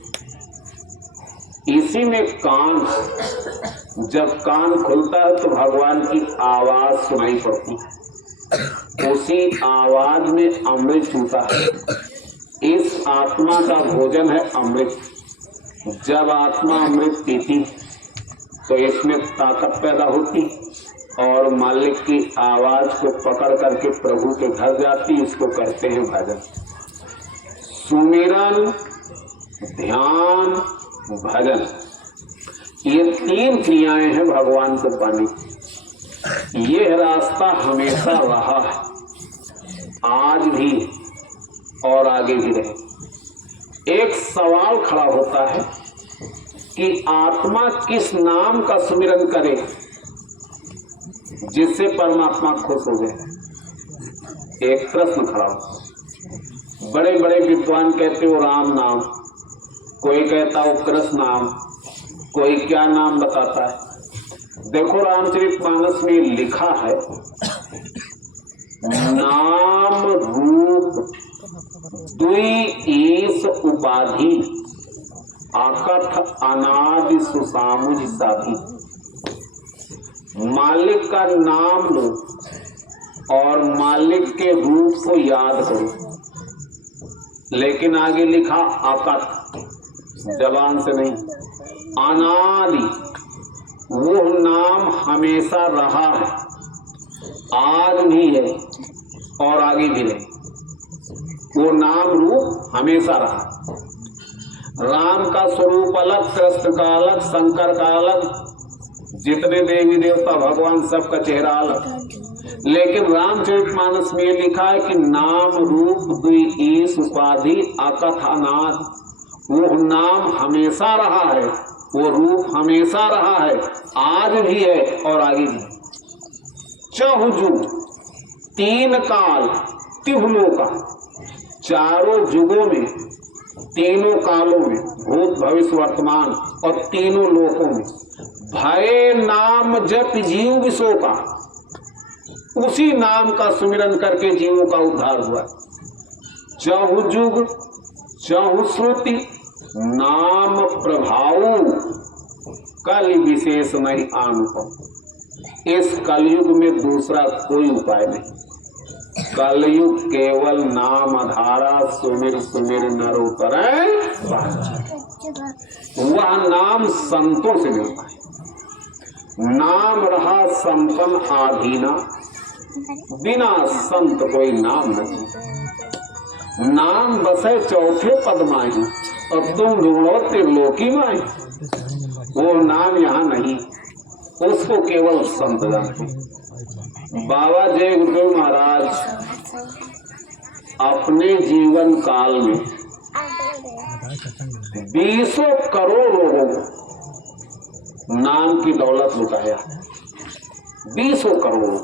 इसी में कान, जब कान खुलता है तो भगवान की आवाज सुनाई पड़ती। उसी आवाज में अमृत छूटा है। इस आत्मा का भोजन है अमृत। जब आत्मा अमृत पीती तो इसमें ताकत पैदा होती और मालिक की आवाज को पकड़ करके प्रभु के घर जाती। इसको कहते हैं भजन। सुमिरन, ध्यान, भजन, ये 3 क्रियाएं हैं भगवान को पाने की। ये रास्ता हमेशा रहा है, आज भी और आगे भी रहे। एक सवाल खड़ा होता है कि आत्मा किस नाम का सुमिरन करे जिससे परमात्मा खुश हो जाए। एक प्रश्न खड़ा हो। बड़े बड़े विद्वान कहते हो राम नाम, कोई कहता हो कृष्ण नाम, कोई क्या नाम बताता है। देखो रामचरितमानस में लिखा है, नाम रूप दुई ईश उपाधि आकथ अनादि सुसामुझ साधी। मालिक का नाम लो और मालिक के रूप को याद करो, लेकिन आगे लिखा आकथ, जबान से नहीं, अनादि, वो नाम हमेशा रहा है, आज भी है और आगे भी रहे। वो नाम रूप हमेशा रहा। राम का स्वरूप अलग, कृष्ण का अलग, शंकर का अलग, जितने देवी देवता भगवान सबका चेहरा अलग। लेकिन रामचरितमानस में लिखा है कि नाम रूप दुई ईश उपाधि अकथ अनाद। वो नाम हमेशा रहा है, वो रूप हमेशा रहा है, आज भी है और आगे भी। चहुजु तीन काल तिहुलोका, चारों युगों में, तीनों कालों में, भूत भविष्य वर्तमान और तीनों लोकों में भय नाम जप जीव विशो का, उसी नाम का सुमिरन करके जीवों का उद्धार हुआ। चहु युग चहु श्रुति नाम प्रभाव कल विशेष नहीं अनुभव। इस कलयुग में दूसरा कोई उपाय नहीं। कलयुग केवल नाम आधारा सुमिर सुमिर नरो करे। वह नाम संतों से मिलता है। नाम रहा संपन्न आधीना, बिना संत कोई नाम नहीं। नाम बसे चौथे पद माही और तुम ढूंढो त्रिलोकी माही। वो नाम यहाँ नहीं, उसको केवल संत जानते। बाबा जय गुरुदेव महाराज अपने जीवन काल में 20 करोड़ लोगों को नाम की दौलत लुटाया। 20 करोड़।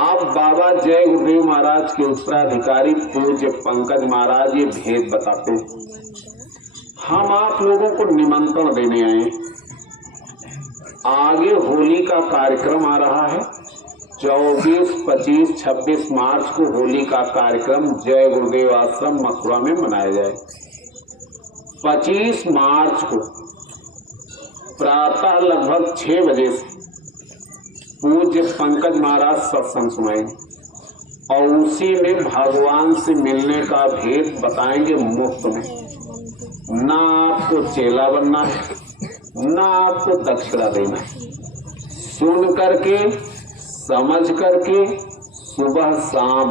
अब बाबा जय गुरुदेव महाराज के उत्तराधिकारी पूज्य पंकज महाराज ये भेद बताते हैं। हम आप लोगों को निमंत्रण देने आए। आगे होली का कार्यक्रम आ रहा है। 24, 25, 26 मार्च को होली का कार्यक्रम जय गुरुदेव आश्रम मथुरा में मनाया जाए। 25 मार्च को प्रातः लगभग 6 बजे से पूज्य पंकज महाराज सत्संग सुनाएंगे और उसी में भगवान से मिलने का भेद बताएंगे मुफ्त में। ना आपको चेला बनना है, ना आपको दक्षिणा देना है। सुन करके, समझ करके सुबह शाम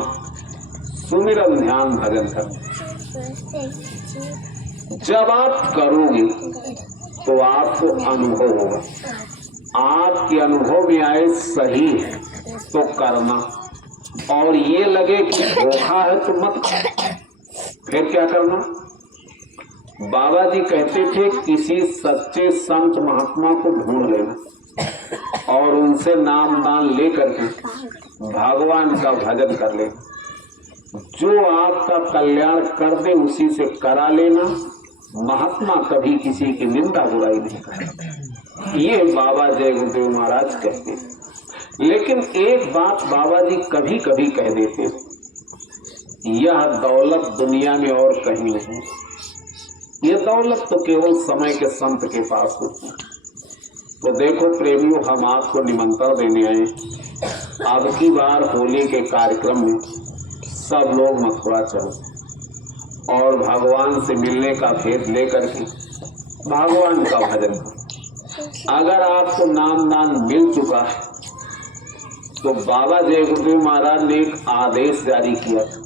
सुमिरन ध्यान भजन करना। जब आप करोगे तो आपको अनुभव होगा। आपके अनुभव में आए सही है तो करना, और ये लगे कि धोखा है तो मत, फिर क्या करना। बाबा जी कहते थे किसी सच्चे संत महात्मा को ढूंढ लेना और उनसे नाम दान लेकर के भगवान का भजन कर लेना। जो आपका कल्याण कर दे उसी से करा लेना। महात्मा कभी किसी की निंदा बुराई नहीं करता। ये बाबा जय गुरुदेव महाराज कहते हैं। लेकिन एक बात बाबा जी कभी कभी कह देते, यह दौलत दुनिया में और कहीं नहीं। ये दौलत तो केवल समय के संत के पास होती है। तो देखो प्रेमियों, हम आपको निमंत्रण देने आए। अब की बार होली के कार्यक्रम में सब लोग मथुरा चलो और भगवान से मिलने का भेद लेकर के भगवान का भजन करो। अगर आपको नाम दान मिल चुका है तो बाबा जय गुरुदेव महाराज ने एक आदेश जारी किया था।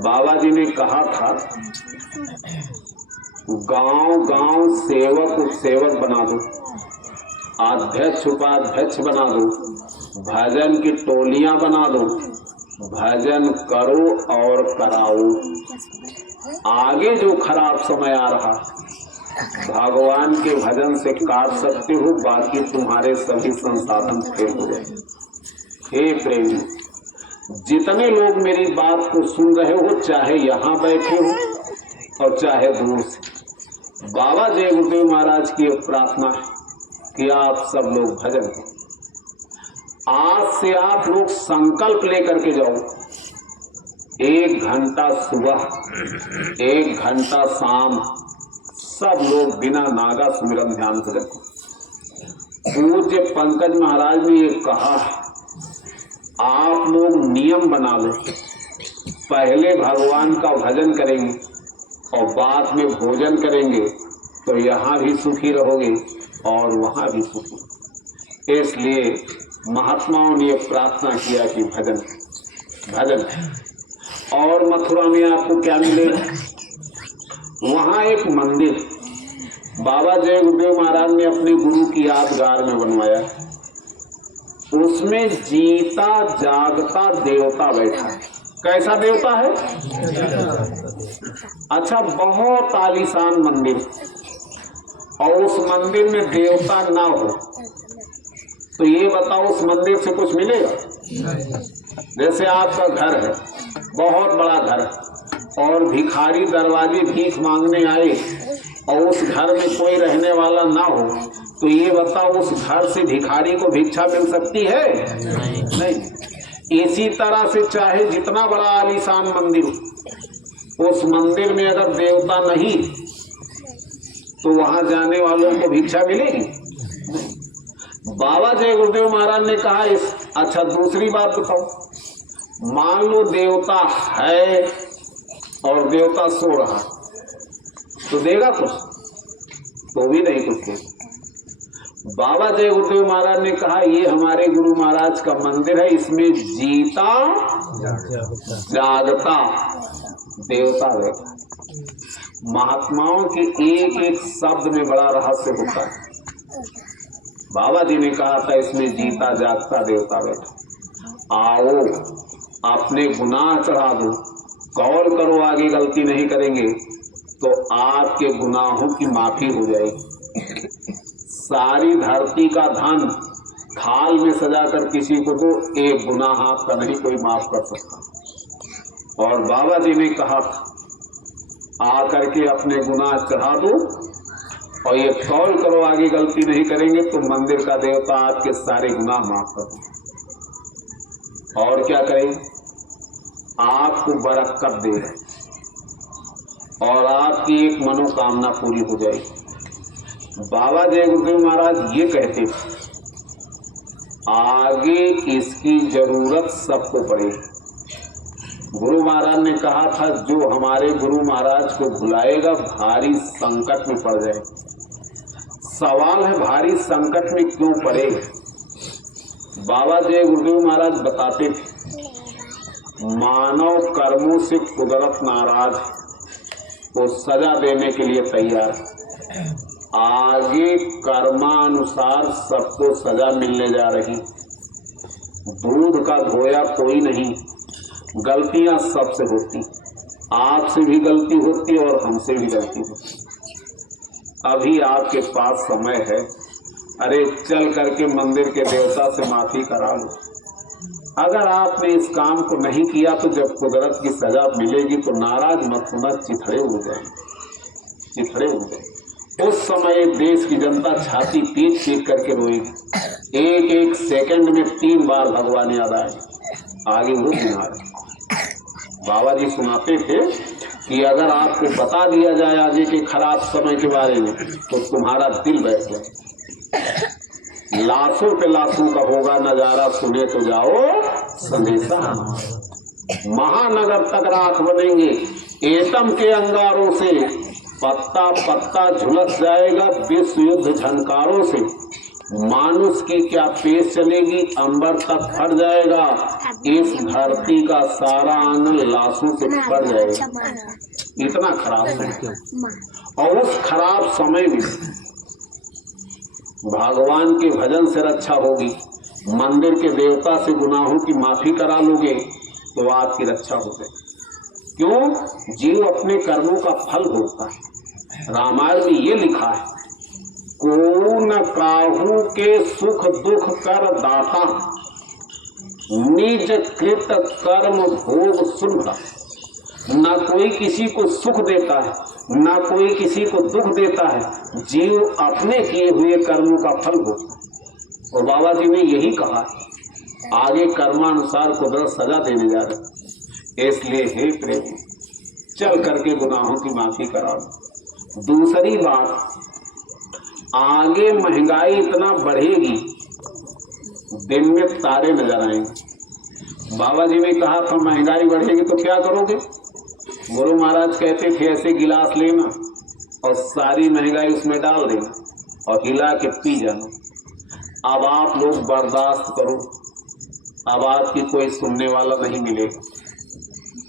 बाबा जी ने कहा था, गांव गांव सेवक उपसेवक बना दो, अध्यक्ष उपाध्यक्ष बना दो, भजन की टोलियां बना दो, भजन करो और कराओ। आगे जो खराब समय आ रहा भगवान के भजन से काट सकते हो, बाकी तुम्हारे सभी संसाधन फेल हो गए। हे प्रेमी, जितने लोग मेरी बात को सुन रहे हो, चाहे यहाँ बैठे हो और चाहे दूर से, बाबा जय गुरुदेव महाराज की एक प्रार्थना है कि आप सब लोग भजन करें। आज से आप लोग संकल्प लेकर के जाओ, 1 घंटा सुबह 1 घंटा शाम सब लोग बिना नागा सुमिरन ध्यान से रखो। पूज्य पंकज महाराज ने ये कहा, आप लोग नियम बना लो, पहले भगवान का भजन करेंगे और बाद में भोजन करेंगे तो यहाँ भी सुखी रहोगे और वहाँ भी सुखी। इसलिए महात्माओं ने प्रार्थना किया कि भजन भजन। और मथुरा में आपको क्या मिलेगा? वहाँ एक मंदिर बाबा जय गुरुदेव महाराज ने अपने गुरु की यादगार में बनवाया। उसमें जीता जागता देवता बैठा है। कैसा देवता है? अच्छा, बहुत आलीशान मंदिर, और उस मंदिर में देवता ना हो तो ये बताओ उस मंदिर से कुछ मिलेगा? जैसे आपका घर है, बहुत बड़ा घर, और भिखारी दरवाजे भीख मांगने आए और उस घर में कोई रहने वाला ना हो तो ये बताओ उस घर से भिखारी को भिक्षा मिल सकती है? नहीं। इसी तरह से चाहे जितना बड़ा आलीशान मंदिर हो, उस मंदिर में अगर देवता नहीं तो वहां जाने वालों को भिक्षा मिलेगी? बाबा जय गुरुदेव महाराज ने कहा अच्छा दूसरी बात बताओ, मान लो देवता है और देवता सो रहा तो देगा कुछ? तो भी नहीं कुछ देगा। बाबा जय गुरुदेव महाराज ने कहा ये हमारे गुरु महाराज का मंदिर है, इसमें जीता जागता देवता बैठा। महात्माओं के एक एक शब्द में बड़ा रहस्य होता है। बाबा जी ने कहा था इसमें जीता जागता देवता बैठा। आओ अपने गुनाह चढ़ा दो, कौल करो, आगे गलती नहीं करेंगे तो आपके गुनाहों की माफी हो जाएगी। सारी धरती का धन थाल में सजाकर किसी को दो, एक गुनाह आपका नहीं कोई माफ कर सकता। और बाबा जी ने कहा आकर के अपने गुनाह चढ़ा दो और ये कौल करो आगे गलती नहीं करेंगे तो मंदिर का देवता आपके सारे गुनाह माफ कर दो। और क्या करें? आपको बरकत दे और आपकी एक मनोकामना पूरी हो जाएगी। बाबा जय गुरुदेव महाराज ये कहते थे आगे इसकी जरूरत सबको पड़ेगी। गुरु महाराज ने कहा था जो हमारे गुरु महाराज को भुलाएगा भारी संकट में पड़ जाए। सवाल है भारी संकट में क्यों पड़ेगा? बाबा जय गुरुदेव महाराज बताते थे मानव कर्मों से कुदरत नाराज है, वो सजा देने के लिए तैयार। आगे कर्मानुसार सबको सजा मिलने जा रही। दूध का धोया कोई नहीं, गलतियां सबसे होती, आपसे भी गलती होती और हमसे भी गलती होती। अभी आपके पास समय है, अरे चल करके मंदिर के देवता से माफी करा लो। अगर आपने इस काम को नहीं किया तो जब कुदरत की सजा मिलेगी तो नाराज मत होना, चिथड़े हो जाएंगे, चिथड़े हो जाएंगे। उस समय देश की जनता छाती पीट पीट करके रोएगी। एक एक सेकंड में 3 बार भगवान याद आए, आगे वो दिन आ रहे। बाबा जी सुनाते थे कि अगर आपको बता दिया जाए आगे के खराब समय के बारे में तो तुम्हारा दिल बैठ जाए। लाशों पे लाशों का होगा नजारा, सुने तो जाओ संदेशा। महानगर तक राख बनेंगे एटम के अंगारों से, पत्ता पत्ता झुलस जाएगा विश्व युद्ध झनकारों से। मानुष की क्या पेश चलेगी, अंबर तक फट जाएगा। इस धरती का सारा आंगन लाशों से फट जाएगा। इतना खराब समय, और उस खराब समय में भगवान के भजन से रक्षा होगी, मंदिर के देवता से गुनाहों की माफी करा लोगे तो आपकी रक्षा हो जाएगी। क्यों? जीव अपने कर्मों का फल भोगता है। रामायण में ये लिखा है, को न काहू के सुख दुख कर दाता, निज कृत कर्म भोग सुलभ। ना कोई किसी को सुख देता है, ना कोई किसी को दुख देता है, जीव अपने किए हुए कर्मों का फल भोगता है। और बाबा जी ने यही कहा, आगे कर्मानुसार कुदरत सजा देने जा रहे। इसलिए हे प्रेमी, चल करके गुनाहों की माफी करा दो। दूसरी बात, आगे महंगाई इतना बढ़ेगी, दिन में तारे नजर आएंगे। बाबा जी ने कहा था महंगाई बढ़ेगी तो क्या करोगे? गुरु महाराज कहते थे ऐसे गिलास लेना और सारी महंगाई उसमें डाल देना और हिला के पी जाना। अब आप लोग बर्दाश्त करो, अब आपकी कोई सुनने वाला नहीं मिलेगा।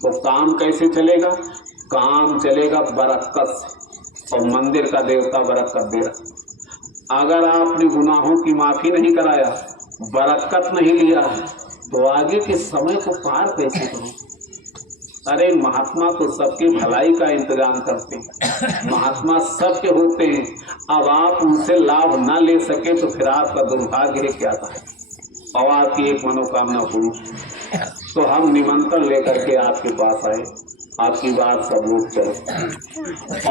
तो काम कैसे चलेगा? काम चलेगा बरकत से, और मंदिर का देवता बरकत दे रहा। अगर आपने गुनाहों की माफी नहीं कराया, बरकत नहीं लिया, तो आगे के समय को पार कैसे करो? अरे महात्मा तो सबकी भलाई का इंतजाम करते हैं, महात्मा सबके होते हैं। अब आप उनसे लाभ न ले सके तो फिर आपका दुर्भाग्य है क्या था। और आपकी एक मनोकामना पूरी, तो हम निमंत्रण लेकर के आपके पास आए, आपकी बात सब लोग चले।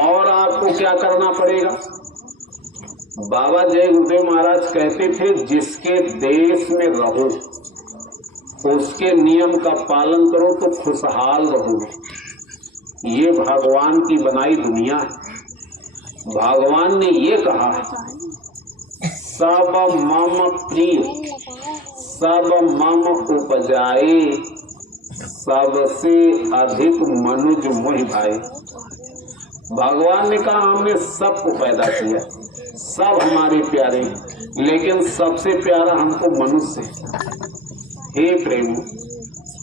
और आपको क्या करना पड़ेगा? बाबा जय गुरुदेव महाराज कहते थे, जिसके देश में रहो उसके नियम का पालन करो तो खुशहाल रहोगे। ये भगवान की बनाई दुनिया है। भगवान ने ये कहा, सब मम प्रिय सब मम उपजाए, सबसे अधिक मनुज मोहि भाई। भगवान ने कहा हमने सबको पैदा किया, सब हमारे प्यारे, लेकिन सबसे प्यारा हमको मनुष्य। हे प्रेमी,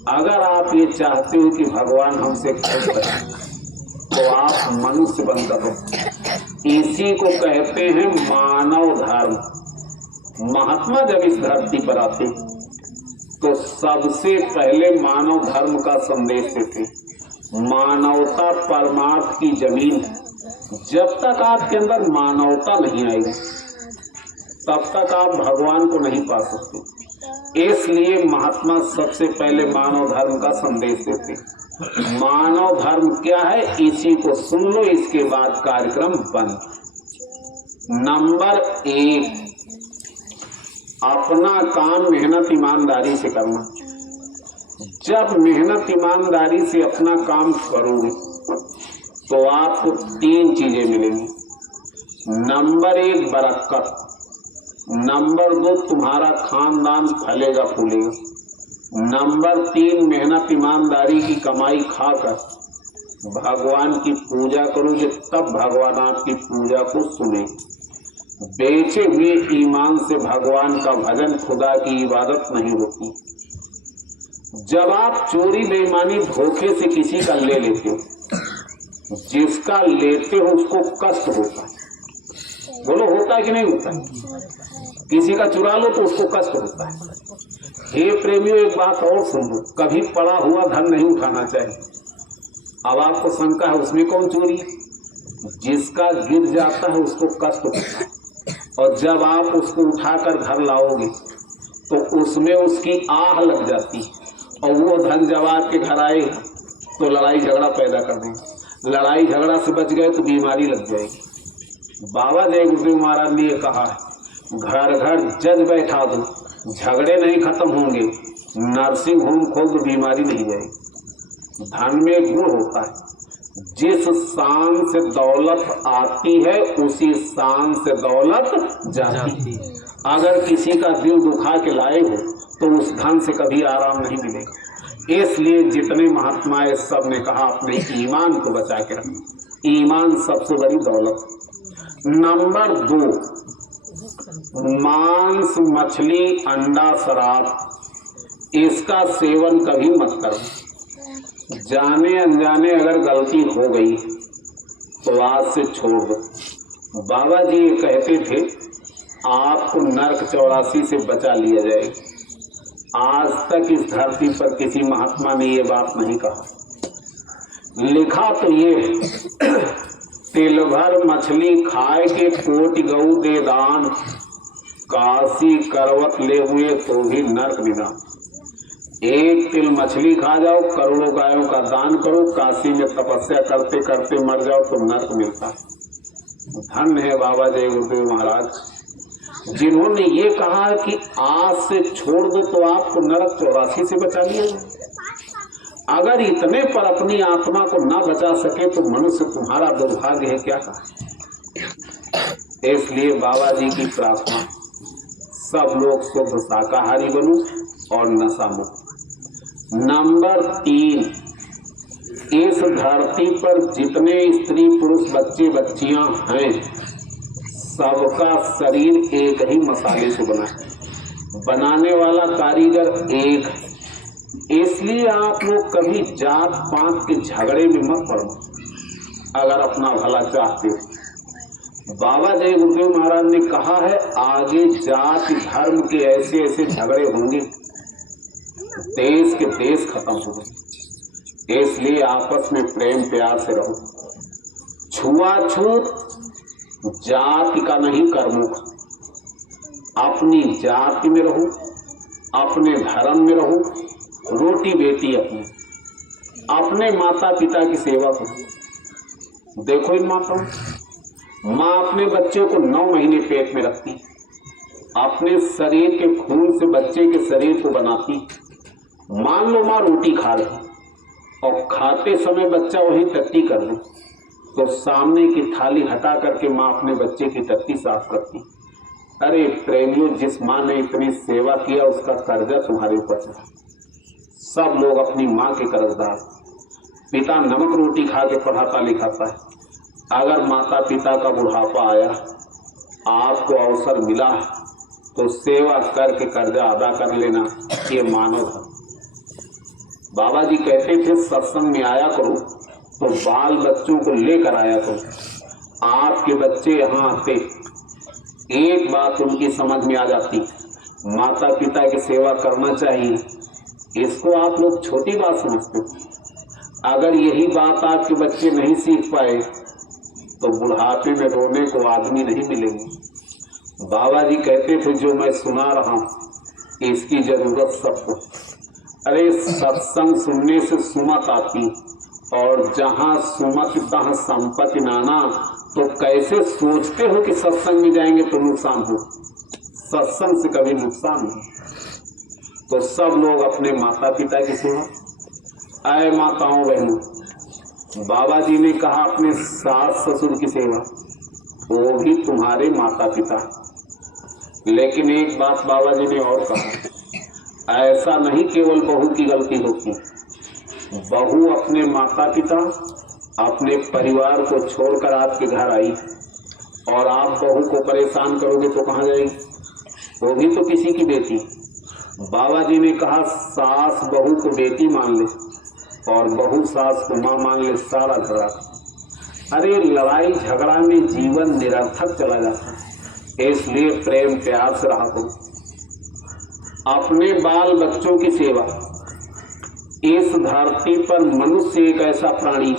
अगर आप ये चाहते हो कि भगवान हमसे खुश रहे तो आप मनुष्य बनकर रहो। इसी को कहते हैं मानव धर्म। महात्मा जब इस धरती पर आते तो सबसे पहले मानव धर्म का संदेश देते। मानवता परमार्थ की जमीन है। जब तक आपके अंदर मानवता नहीं आएगी तब तक आप भगवान को नहीं पा सकते। इसलिए महात्मा सबसे पहले मानव धर्म का संदेश देते। मानव धर्म क्या है, इसी को सुन लो, इसके बाद कार्यक्रम बंद। नंबर 1, अपना काम मेहनत ईमानदारी से करना। जब मेहनत ईमानदारी से अपना काम करोगे तो आपको 3 चीजें मिलेंगी। नंबर 1 बरकत, नंबर 2 तुम्हारा खानदान फलेगा फूलेगा, नंबर 3 मेहनत ईमानदारी की कमाई खाकर भगवान की पूजा करोगे तब भगवान आपकी पूजा को सुने। बेचे हुए ईमान से भगवान का भजन, खुदा की इबादत नहीं होती। जब आप चोरी बेईमानी धोखे से किसी का ले लेते हो, जिसका लेते हो उसको कष्ट होता है। बोलो होता है कि नहीं होता है? किसी का चुरा लो तो उसको कष्ट होता है। हे प्रेमियों, एक बात और सुन लो, कभी पड़ा हुआ धन नहीं उठाना चाहिए। अब आपको शंका है उसमें कौन चोरी? जिसका गिर जाता है उसको कष्ट होता है, और जब आप उसको उठाकर घर लाओगे तो उसमें उसकी आह लग जाती है, और वो धन जब आपके घर आए तो लड़ाई झगड़ा पैदा कर देंगे। लड़ाई झगड़ा से बच गए तो बीमारी लग जाएगी। बाबा जय गुरुदेव महाराज ने ये कहा है, घर घर जज बैठा दो, झगड़े नहीं खत्म होंगे। नर्सिंग होम खोल तो बीमारी नहीं जाएगी। धन में एक गुण होता है, जिस शान से दौलत आती है उसी शान से दौलत जाती है। अगर किसी का दिल दुखा के लाए हो तो उस धन से कभी आराम नहीं मिलेगा। इसलिए जितने महात्माएं सब ने कहा अपने ईमान को बचा के रखो। ईमान सबसे बड़ी दौलत। नंबर 2, मांस मछली अंडा शराब इसका सेवन कभी मत करो। जाने अनजाने अगर गलती हो गई तो आज से छोड़ दो। बाबा जी ये कहते थे आपको नरक 84 से बचा लिया जाएगा। आज तक इस धरती पर किसी महात्मा ने ये बात नहीं कहा। लिखा तो ये तिल भर मछली खाए के कोटि गऊ दे दान, काशी करवत ले हुए तो भी नर्क निदान। एक तिल मछली खा जाओ, करोड़ों गायों का दान करो, काशी में तपस्या करते करते मर जाओ तो नर्क मिलता है। धन्य है बाबा जय गुरुदेव महाराज जिन्होंने ये कहा कि आज से छोड़ दो तो आपको नरक 84 से बचा लिया। अगर इतने पर अपनी आत्मा को ना बचा सके तो मनुष्य तुम्हारा दुर्भाग्य है क्या कहा। इसलिए बाबा जी की प्रार्थना, सब लोग शुद्ध शाकाहारी बनो और नशा मुक्त। नंबर 3, इस धरती पर जितने स्त्री पुरुष बच्चे बच्चियां हैं सबका शरीर एक ही मसाले से बना है, बनाने वाला कारीगर एक। इसलिए आप लोग कभी जात पात के झगड़े में मत पड़ो अगर अपना भला चाहते हो। बाबा जय गुरुदेव महाराज ने कहा है आगे जाति धर्म के ऐसे ऐसे झगड़े होंगे, देश के देश खत्म हो गए। इसलिए आपस में प्रेम प्यार से रहो। छुआछूत जाति का नहीं कर्मों का। अपनी जाति में रहो, अपने धर्म में रहो, रोटी बेटी अपने माता पिता की सेवा करो। देखो इन माताओं, माँ अपने बच्चों को 9 महीने पेट में रखती, अपने शरीर के खून से बच्चे के शरीर को बनाती। मान लो माँ रोटी खा रही और खाते समय बच्चा वही टट्टी कर दे तो सामने की थाली हटा करके माँ अपने बच्चे की टट्टी साफ करती। अरे प्रेमियों, जिस माँ ने इतनी सेवा किया उसका कर्जा तुम्हारे ऊपर चढ़ा। सब लोग अपनी माँ के कर्जदार। पिता नमक रोटी खा के पढ़ाता लिखाता है। अगर माता पिता का बुढ़ापा आया, आपको अवसर मिला तो सेवा करके कर्जा अदा कर लेना, ये मानव है। बाबा जी कहते थे सत्संग में आया करो तो बाल बच्चों को लेकर आया करो। आपके बच्चे यहाँ आते, एक बात उनकी समझ में आ जाती, माता पिता की सेवा करना चाहिए। इसको आप लोग छोटी बात समझते हो। अगर यही बात आपके बच्चे नहीं सीख पाए तो बुढ़ापे में रोने को आदमी नहीं मिलेंगे। बाबा जी कहते थे जो मैं सुना रहा हूँ इसकी जरूरत सबको। अरे सत्संग सुनने से सुमत आती, और जहां सुमत तहां संपत्ति नाना। तो कैसे सोचते हो कि सत्संग में जाएंगे तो नुकसान हो? सत्संग से कभी नुकसान नहीं। तो सब लोग अपने माता पिता की सेवा। आए माताओं बहनों, बाबा जी ने कहा अपने सास ससुर की सेवा, वो भी तुम्हारे माता पिता। लेकिन एक बात बाबा जी ने और कहा, ऐसा नहीं केवल बहू की गलती होती, बहू अपने माता पिता अपने परिवार को छोड़कर आपके घर आई और आप बहू को परेशान करोगे तो कहाँ जाएगी? वो भी तो किसी की बेटी। बाबा जी ने कहा सास बहू को बेटी मान ले और बहू सास को माँ मान ले, सारा झगड़ा। अरे लड़ाई झगड़ा में जीवन निरर्थक चला जाता है। इसलिए प्रेम प्यार से रहा करो। अपने बाल बच्चों की सेवा। इस धरती पर मनुष्य एक ऐसा प्राणी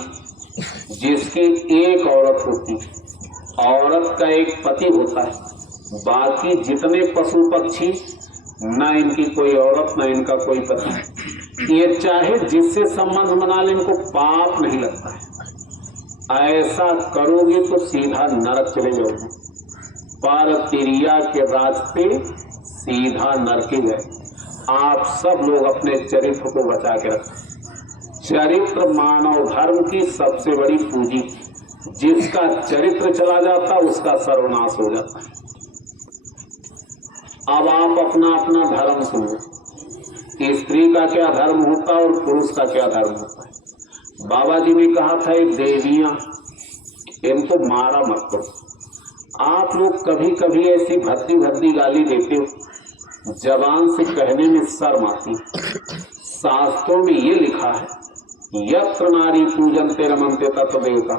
जिसकी एक औरत होती, औरत का एक पति होता है। बाकी जितने पशु पक्षी, न इनकी कोई औरत न इनका कोई पति। ये चाहे जिससे संबंध बना ले इनको पाप नहीं लगता है। ऐसा करोगे तो सीधा नरक चले जाओगे। पर तिरिया के रास्ते सीधा नरके गए। आप सब लोग अपने चरित्र को बचा के रखें। चरित्र मानव धर्म की सबसे बड़ी पूंजी। जिसका चरित्र चला जाता उसका सर्वनाश हो जाता है। अब आप अपना अपना धर्म सुनो। स्त्री का क्या धर्म होता है और पुरुष का क्या धर्म होता है। बाबा जी ने कहा था ये देवियां, इनको मारा मत करो। आप लोग कभी कभी ऐसी भद्दी भद्दी गाली देते हो, जबान से कहने में शर्म आती। शास्त्रों में ये लिखा है यत्र नारी पूजन्ते रमन्ते तत्र देवता।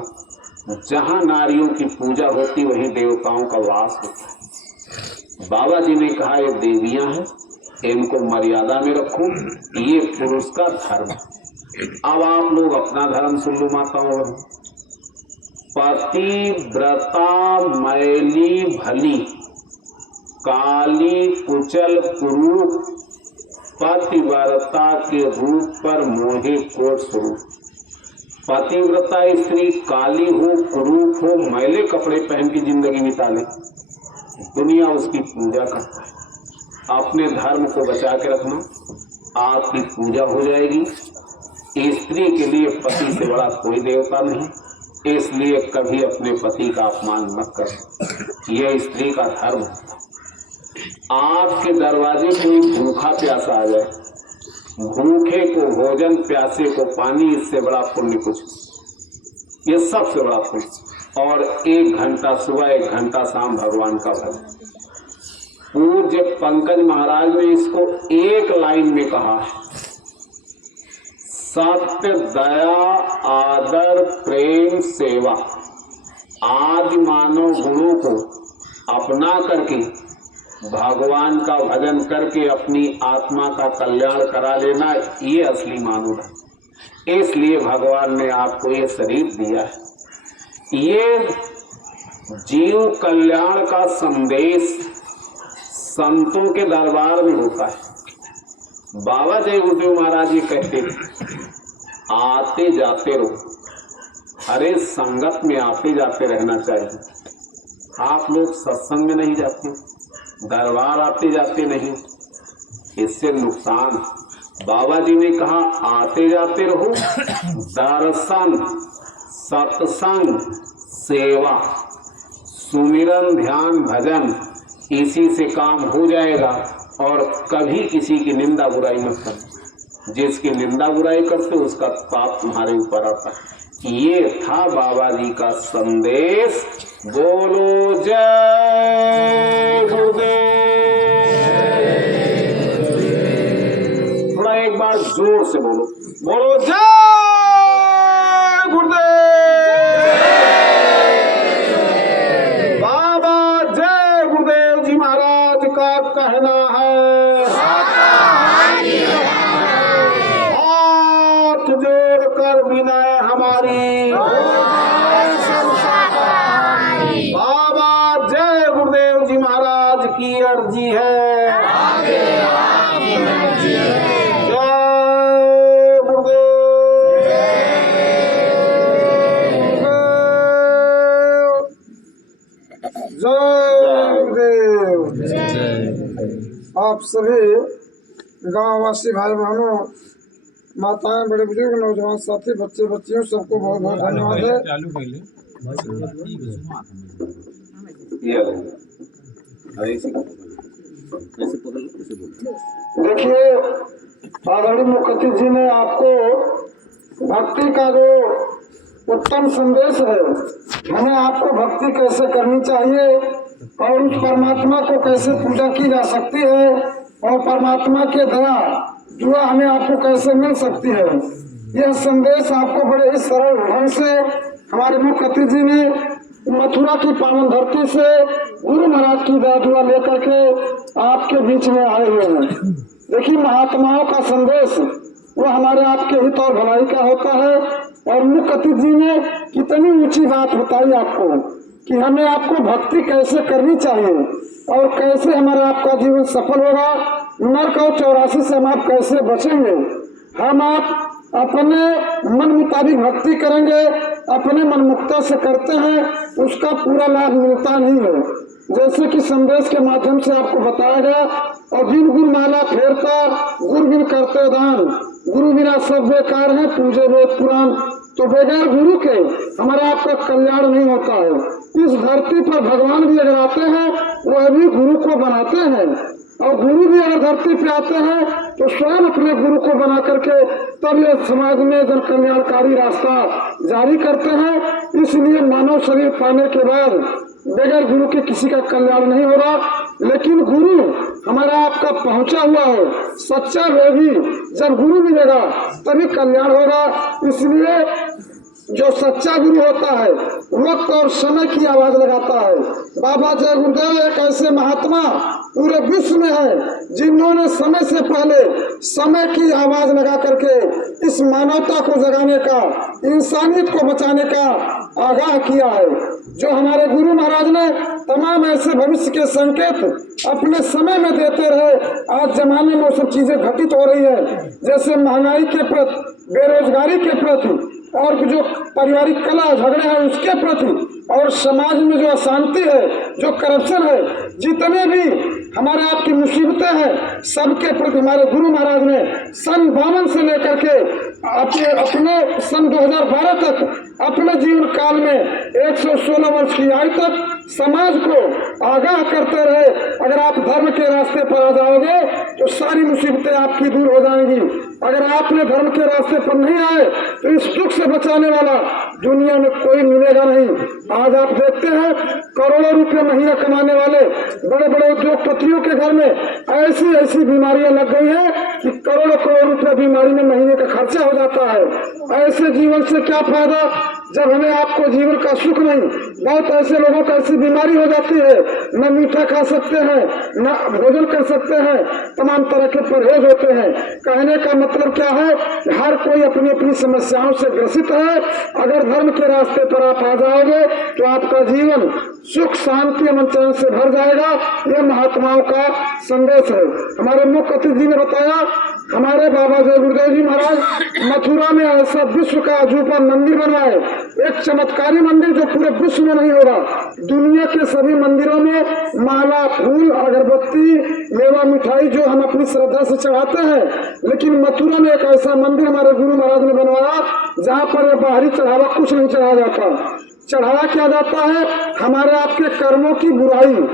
जहां नारियों की पूजा होती वहीं देवताओं का वास होता है। बाबा जी ने कहा ये देवियां हैं, इनको मर्यादा में रखो, ये पुरुष का धर्म है। अब आप लोग अपना धर्म सुन लो माताओं। पतिव्रता मैली भली, काली कुचल कुरूप, पतिव्रता के रूप पर मोहे कोट स्वरूप। पतिव्रता स्त्री काली हो, कुरूप हो, मैले कपड़े पहन की जिंदगी बिता ले, दुनिया उसकी पूजा करता है। अपने धर्म को बचा के रखना, आपकी पूजा हो जाएगी। स्त्री के लिए पति से बड़ा कोई देवता नहीं, इसलिए कभी अपने पति का अपमान मत करें, यह स्त्री का धर्म होता है। आपके दरवाजे पे कोई भूखा प्यासा आ जाए, भूखे को भोजन, प्यासे को पानी, इससे बड़ा पुण्य कुछ, ये सबसे बड़ा पुण्य। और 1 घंटा सुबह 1 घंटा शाम भगवान का भजन। पूज्य पंकज महाराज ने इसको एक लाइन में कहा है, सत्य दया आदर प्रेम सेवा आदि मानव गुणों को अपना करके भगवान का भजन करके अपनी आत्मा का कल्याण करा लेना, ये असली मानव है। इसलिए भगवान ने आपको ये शरीर दिया है। ये जीव कल्याण का संदेश संतों के दरबार में होता है। बाबा जय गुरुदेव महाराज जी कहते थे, आते जाते रहो। अरे संगत में आते जाते रहना चाहिए। आप लोग सत्संग में नहीं जाते, दरबार आते जाते नहीं, इससे नुकसान। बाबा जी ने कहा आते जाते रहो, दर्शन सत्संग सेवा सुमिरन ध्यान भजन, इसी से काम हो जाएगा। और कभी किसी की निंदा बुराई मत करो, जिसकी निंदा बुराई करते उसका पाप तुम्हारे ऊपर आता है। ये था बाबा जी का संदेश। बोलो जय गुरुदेव। थोड़ा एक बार जोर से बोलो, बोलो जय गुरुदेव। बाबा जय गुरुदेव जी महाराज का कहना है, हाथ जोड़कर विनय हमारी, बाबा जय गुरुदेव जी महाराज की अर्जी है। जय गुरुदेव। जय गुरुदेव। आप सभी गांववासी भाई बहनों, माताएं, बड़े बुजुर्ग, नौजवान साथी, बच्चे बच्चियों, सबको बहुत बहुत धन्यवाद है। देखिए, आदरणीय मुखर्जी जी ने आपको भक्ति का जो उत्तम संदेश है, हमें आपको भक्ति कैसे करनी चाहिए और उस परमात्मा को कैसे पूजा की जा सकती है और परमात्मा के दया दुआ हमें आपको कैसे मिल सकती है, यह संदेश आपको बड़े ही सरल ढंग से हमारे मुखर्जी जी ने मथुरा की पावन धरती से गुरु महाराज की दुआ लेकर के आपके बीच में आए हुए हैं। देखिए, महात्माओं का संदेश वो हमारे आपके हित और भलाई का होता है। और मुखर्जी जी ने कितनी ऊंची बात बताई आपको कि हमें आपको भक्ति कैसे करनी चाहिए और कैसे हमारा आपका जीवन सफल होगा, नरक और 84 से हम आप कैसे बचेंगे। हम आप अपने मन मुताबिक भक्ति करेंगे, अपने मन मुक्ता से करते हैं, उसका पूरा लाभ मिलता नहीं है। जैसे कि संदेश के माध्यम से आपको बताया गया, और बिन गुरु माला फेरता गुरु बिन करते दान, गुरु बिना सब बेकार है, पूजे वेद पुराण। तो बगैर गुरु के हमारा आपका कल्याण नहीं होता है। इस धरती पर भगवान भी अगर आते हैं, वह भी गुरु को बनाते हैं, और गुरु भी अगर धरती पे आते हैं तो स्वयं अपने गुरु को बना करके तब ये समाज में जन कल्याणकारी रास्ता जारी करते हैं। इसलिए मानव शरीर पाने के बाद बगैर गुरु के किसी का कल्याण नहीं होगा। लेकिन गुरु हमारा आपका पहुंचा हुआ है, सच्चा वेदी, जब गुरु मिलेगा तभी कल्याण होगा। इसलिए जो सच्चा गुरु होता है वक्त और समय की आवाज लगाता है। बाबा जय गुरुदेव एक ऐसे महात्मा पूरे विश्व में है, जिन्होंने समय से पहले समय की आवाज लगा करके इस मानवता को जगाने का, इंसानियत को बचाने का आगाह किया है। जो हमारे गुरु महाराज ने तमाम ऐसे भविष्य के संकेत अपने समय में देते रहे, आज जमाने में वो सब चीजें घटित हो रही है। जैसे महंगाई के प्रति, बेरोजगारी के प्रति, और जो पारिवारिक कला झगड़े हैं उसके प्रति, और समाज में जो अशांति है, जो करप्शन है, जितने भी हमारे आपकी मुसीबतें हैं, सबके प्रति हमारे गुरु महाराज ने सन 52 से लेकर के अपने सन 2012 तक अपने जीवन काल में 116 वर्ष की आयु तक समाज को आगाह करते रहे। अगर आप धर्म के रास्ते पर आ जाओगे तो सारी मुसीबतें आपकी दूर हो जाएंगी। अगर आपने धर्म के रास्ते पर नहीं आए तो इस दुख से बचाने वाला दुनिया में कोई मिलेगा नहीं। आज आप देखते हैं करोड़ों रुपए महीना कमाने वाले बड़े बड़े उद्योगपतियों के घर में ऐसी ऐसी बीमारियां लग गई हैं कि करोड़ों करोड़ रुपए बीमारी में महीने का खर्चा हो जाता है। ऐसे जीवन से क्या फायदा जब हमें आपको जीवन का सुख नहीं। बहुत ऐसे लोगों को ऐसी बीमारी हो जाती है, न मीठा खा सकते हैं, न भोजन कर सकते हैं, तमाम तरह के परहेज होते हैं। कहने का मतलब क्या है, हर कोई अपनी अपनी समस्याओं से ग्रसित है। अगर धर्म के रास्ते पर आप आ जाओगे तो आपका जीवन सुख शांति अमन चैन से भर जाएगा। ये महात्माओं का संदेश है। हमारे मुख्य अतिथि ने बताया, हमारे बाबा जय गुरुदेव जी महाराज मथुरा में ऐसा विश्व का अजूबा मंदिर बनवाए, एक चमत्कारी मंदिर जो पूरे विश्व में नहीं होगा। दुनिया के सभी मंदिरों में माला, फूल, अगरबत्ती, मेवा, मिठाई जो हम अपनी श्रद्धा से चढ़ाते हैं, लेकिन मथुरा में एक ऐसा मंदिर हमारे गुरु महाराज ने बनवाया जहाँ पर बाहरी चढ़ावा कुछ नहीं चढ़ाया जाता। चढ़ाया क्या जाता है, हमारे आपके कर्मों की बुराई।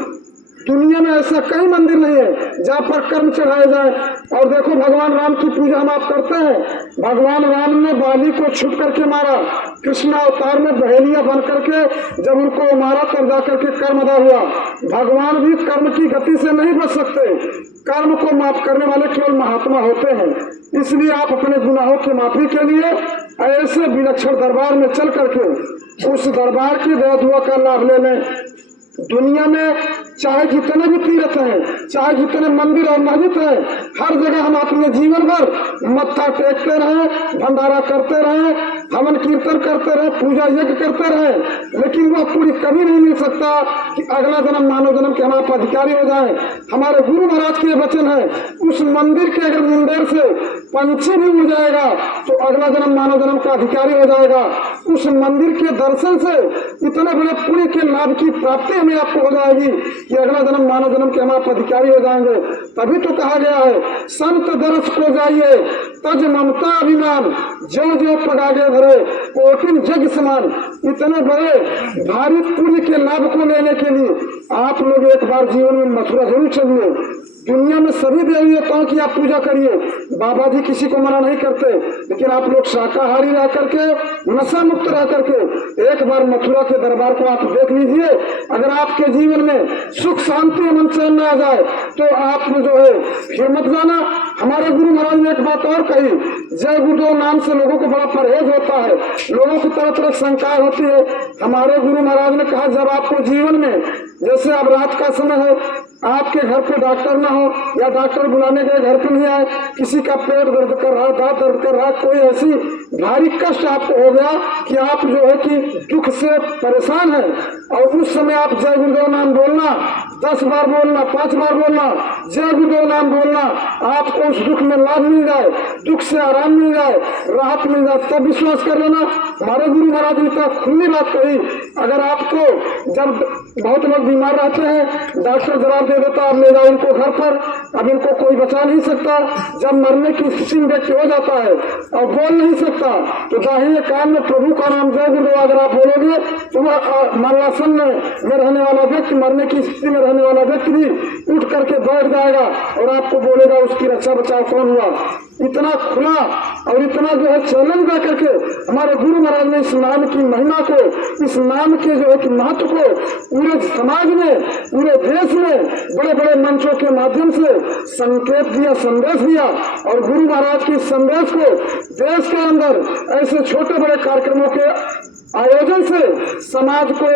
दुनिया में ऐसा कहीं मंदिर नहीं है जहाँ पर कर्म चढ़ाए जाए। और देखो भगवान राम की पूजा हम आप करते हैं, भगवान राम ने बाली को छुप करके मारा, कृष्ण अवतार में बहेलियां बन करके जब उनको मारा तब जा करके कर्म अदा हुआ। भगवान भी कर्म की गति से नहीं बच सकते, कर्म को माफ करने वाले केवल महात्मा होते हैं। इसलिए आप अपने गुनाहों की माफी के लिए ऐसे विलक्षण दरबार में चल करके उस दरबार की दया दुआ का लाभ ले लें। दुनिया में चाहे जितने भी तीर्थ हैं, चाहे जितने मंदिर और मस्जिद हैं, हर जगह हम अपने जीवन भर मत्था टेकते रहे, भंडारा करते रहे, हवन कीर्तन करते रहे, पूजा यज्ञ करते रहे, लेकिन वह पूरी कभी नहीं मिल सकता कि अगला जन्म मानव जन्म के हम आप अधिकारी हो जाए। हमारे गुरु महाराज के वचन है, उस मंदिर के अगर मुंडेर से पंछी भी उड़ जाएगा तो अगला जन्म मानव जन्म का अधिकारी हो जाएगा। उस मंदिर के दर्शन से इतने बड़े पुण्य के लाभ की प्राप्ति हमें आपको हो जाएगी कि अगला जन्म मानव जन्म के हम आप अधिकारी हो जाएंगे। तभी तो कहा गया है, संत दरस को जाइए तज ममता अभिमान, जो जो पगागे धरे कोटिन जग समान। इतने बड़े भारी पुण्य के लाभ को लेने के लिए आप लोग एक बार जीवन में मथुरा जरूर चलिए। दुनिया में सभी देवी देवताओं की आप पूजा करिए, बाबा जी किसी को मना नहीं करते, लेकिन आप लोग शाकाहारी रह करके, नशा मुक्त रह करके एक बार मथुरा के दरबार को आप देख लीजिए। अगर आपके जीवन में सुख शांति अमन चैन न आ जाए तो आप जो है फिर मत जाना। हमारे गुरु महाराज ने एक बात और कही, जय गुरुदेव नाम से लोगों को बड़ा परहेज होता है, लोगों को तरह तरह शंकाएं होती है। हमारे गुरु महाराज ने कहा, जब आपको जीवन में, जैसे अब रात का समय है, आपके घर पे डॉक्टर ना हो या डॉक्टर बुलाने के घर पे नहीं आए, किसी का पेट दर्द कर रहा, दांत दर्द कर रहा, कोई ऐसी भारी कष्ट आपको हो गया कि आप जो है कि दुख से परेशान है, और उस समय आप जय गुरुदेव नाम बोलना, 10 बार बोलना, 5 बार बोलना, जय गुरुदेव नाम बोलना, आपको उस दुख में लाभ मिल जाए, दुख से आराम मिल जाए, राहत मिल जाए, तब विश्वास कर लेना। हमारे गुरु महाराज ने तो खुली बात कही, अगर आपको जब बहुत लोग बीमार रहते हैं, डॉक्टर जवाब दे देता आप ले जाओ इनको घर पर, अब इनको कोई बचा नहीं सकता। जब मरने की स्थिति में व्यक्ति हो जाता है और बोल नहीं सकता तो दाहिने कान में प्रभु का नाम जय गुरुदेव अगर आप बोलोगे तो वह मरणासन में रहने वाला व्यक्ति, मरने की स्थिति में रहने वाला व्यक्ति भी उठ करके बैठ जाएगा और आपको बोलेगा उसकी रक्षा बचाव कौन हुआ। इतना खुला और इतना जो है चैलेंज दे करके हमारे गुरु महाराज ने इस नाम की महिमा को, इस नाम के जो है कि महत्व को पूरे समाज में, पूरे देश में बड़े बड़े मंचों के माध्यम से संकेत दिया, संदेश दिया। और गुरु महाराज के संदेश को देश के अंदर ऐसे छोटे बड़े कार्यक्रमों के आयोजन से समाज को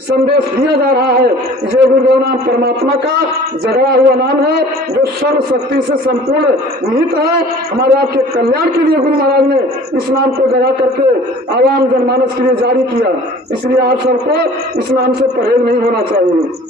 संदेश दिया जा रहा है। जय गुरुदेव नाम परमात्मा का जगड़ा हुआ नाम है, जो सर्व शक्ति से संपूर्ण निहित है। हमारे आपके कल्याण के लिए गुरु महाराज ने इस नाम को जगा करके आवाम जनमानस के लिए जारी किया। इसलिए आप सबको इस नाम से परहेज नहीं होना चाहिए।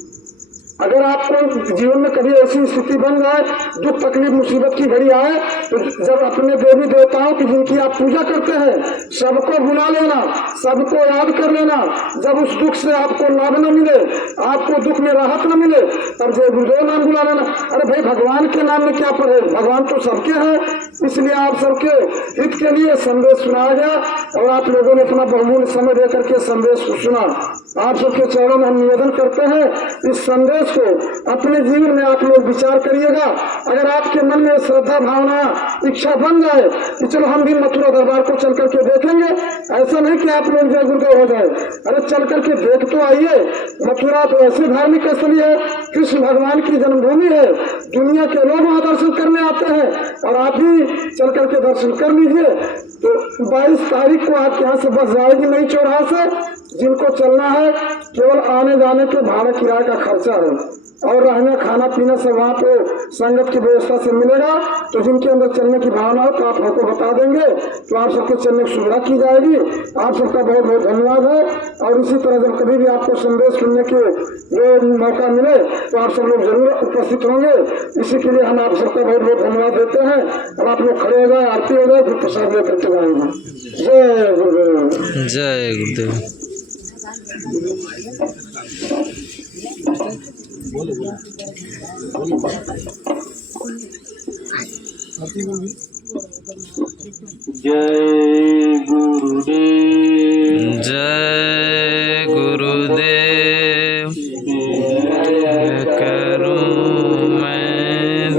अगर आपको जीवन में कभी ऐसी स्थिति बन जाए, दुख तकलीफ मुसीबत की घड़ी आए, तो जब अपने देवी देवताओं की जिनकी आप पूजा करते हैं, सबको बुला लेना, सबको याद कर लेना। जब उस दुख से आपको लाभ न मिले, आपको दुख में राहत न मिले, तब जय गुरुदेव नाम बुला लेना। अरे भाई, भगवान के नाम में क्या परहेज, भगवान तो सबके हैं। इसलिए आप सबके हित के लिए संदेश सुनाया गया और आप लोगों ने अपना बहुमूल्य समय देकर के संदेश को सुना। आप सबके चरणों में हम निवेदन करते हैं, इस संदेश को अपने जीवन में आप लोग विचार करिएगा। अगर आपके मन में श्रद्धा भावना इच्छा बन जाए कि चलो हम भी मथुरा दरबार को चल करके देखेंगे, ऐसा नहीं कि आप लोग जय गुरुदेव हो जाए। अरे चल करके देख तो आइए। मथुरा तो ऐसी धार्मिक स्थली है, कृष्ण भगवान की जन्मभूमि है, दुनिया के लोग वहां दर्शन करने आते हैं और आप भी चल करके दर्शन कर लीजिए। तो 22 तारीख को आपके यहाँ से बस जाएगी नई चौराहा से। जिनको चलना है, केवल आने जाने के भाड़ा किराए का खर्चा है और रहने खाना पीना सब वहाँ पे संगत की व्यवस्था से मिलेगा। तो जिनके अंदर चलने की भावना हो तो आप हमको बता देंगे, तो आप सबके चलने की सुविधा की जाएगी। आप सबका बहुत बहुत धन्यवाद है। और इसी तरह जब कभी भी आपको संदेश सुनने के जो मौका मिले तो आप सब लोग जरूर उपस्थित होंगे। इसी के लिए हम आप सबका बहुत बहुत धन्यवाद देते हैं। और आप लोग खड़े हो जाए, आरती हो जाए, फिर प्रसाद लेकर के जाएंगे। जय गुरुदेव। जय गुरुदेव। जय